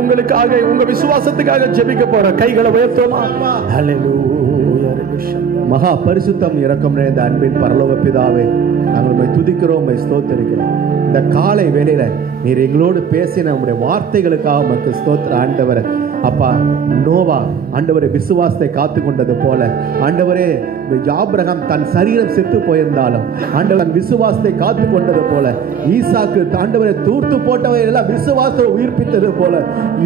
உங்களுக்காக, உங்க விசுவாசத்துக்காக ஜெபிக்க போறோம். கைகளை உயர்த்துவோமா? ஹல்லேலூயா. மகா பரிசுத்தம் இரக்கம் நிறைந்த அன்பின் பரலோக பிதாவே, நாங்கள் உம்மை துதிக்கிறோம், உம்மை ஸ்தோத்திரிக்கிறோம். இந்த காலை வேளையில நீர் எங்களோடு பேசின உம்முடைய வார்த்தைகளுக்காக உமக்கு ஸ்தோத்திரம் ஆண்டவரே. அப்பா, நோவா ஆண்டவரே விசுவாசத்தை காத்து கொண்டது போல ஆண்டவரே, ஆபிரகாம் தன் சரீரம் செத்து போயிருந்தாலும் ஆண்டவர் தன் விசுவாசத்தை காத்து கொண்டது போல, ஈசாக்கு ஆண்டவரை தூர்த்து போட்டவை எல்லாம் விசுவாசத்தை உயிர்ப்பித்தது போல,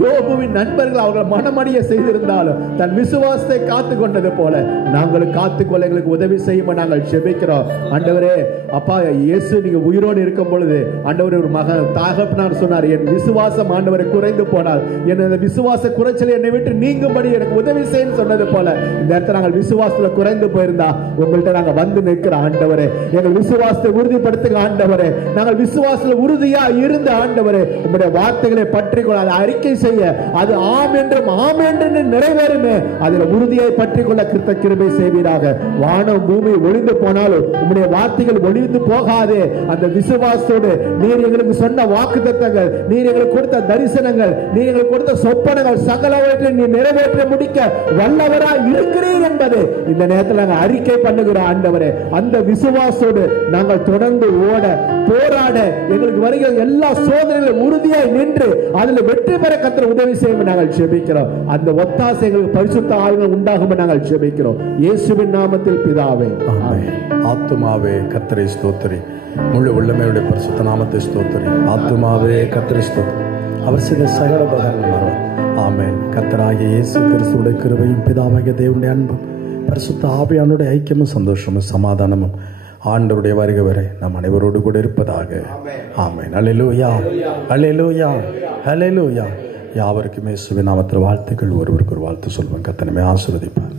யோபுவின் நண்பர்கள் அவர்கள் மனமடிய செய்திருந்தாலும் தன் விசுவாசத்தை காத்து கொண்டது போல நாங்களும் காத்துக்கொள்ள எங்களுக்கு உதவி செய்யும் நாங்கள் ஜெபிக்கிறோம். ஆண்டவரே அப்பா, இயேசு நீங்க உயிரோடு இருக்கும் பொழுது ஆண்டவரே ஒரு மகன் தகப்பனார் சொன்னார், என் விசுவாசம் ஆண்டவரை குறைந்து போனால் என் விசுவாச குறைச்சல் என்னை விட்டு நீங்கும்படி எனக்கு உதவி செய்ய சொன்னது போல, இந்த இடத்துல நாங்கள் விசுவாசத்துல குறைந்து போயிருந்தா உங்கள்கிட்ட நாங்க வந்து நிற்கிற ஆண்டவரே, எங்கள் விசுவாசத்தை உறுதிப்படுத்துங்க ஆண்டவரே. நாங்கள் விசுவாசத்துல உறுதியா இருந்த ஆண்டவரே, உங்களுடைய வார்த்தைகளை பற்றி கொள்ள அறிக்கை செய்ய அது ஆம் என்றும் ஆம் என்று நிறைவேறுமே அதில் உறுதியை பற்றி கொள்ள கிருத்த கிருபை செய்வீராக. வானம் பூமி ஒளிந்து போனாலும் உம்முடைய வார்த்தைகள் ஒளிந்து போகாதே. அந்த விசுவாசத்தோடு நீர் எங்களுக்கு சொன்ன வாக்குத்தத்தங்கள், நீர் எங்களுக்கு கொடுத்த தரிசனங்கள், நீர் எங்களுக்கு கொடுத்த சொப்பனங்கள் சகலவற்றை நீர் நிறைவேற்ற முடிக்க வல்லவரா இருக்கிறீர் என்பது இந்த நேரத்தில் நாங்கள் அறிக்கை பண்ணுகிறோம் ஆண்டவரே. அந்த விசுவாசத்தோடு நாங்கள் தொடர்ந்து ஓட போராட எங்களுக்கு வருகிற எல்லா சோதனைகளும் உறுதியாய் நின்று அதில் வெற்றி பெற கர்த்தர் உதவி செய்யும் நாங்கள் ஜெபிக்கிறோம். அந்த ஒத்தாசை எங்களுக்கு பரிசுத்த ஆவியானவர் உண்டாகும் நாங்கள் ஜெபிக்கிறோம் இயேசுவின் நாமத்தில் பிதாவே. ஆமென். ஆத்துமாவே கர்த்தரை ஸ்தோத்திரி, முழு உள்ளமையுடைய பரிசுத்த நாமத்தை ஸ்தோத்திரி. ஆத்துமாவே கர்த்தரை ஸ்தோத்திரி, அவர் செய்த சகல உபகாரங்கள் மறவார். ஆமென். கர்த்தராகிய இயேசு கிறிஸ்துவுடைய கிருபையும் பிதாவாகிய தேவனுடைய அன்பும் பரிசுத்த ஆவியானுடைய ஐக்கியமும் சந்தோஷமும் சமாதானமும் ஆண்டவருடைய வருகை வரை நம் அனைவரோடு கூட இருப்பதாக. ஆமென். அல்லேலூயா, அல்லேலூயா, அல்லேலூயா. யாவருக்குமே இயேசுவின் நாமத்தில் வாழ்த்துக்கள். ஒருவருக்கு ஒரு வாழ்த்து சொல்வேன். கர்த்தர் நம்மை ஆசீர்வதிப்பார்.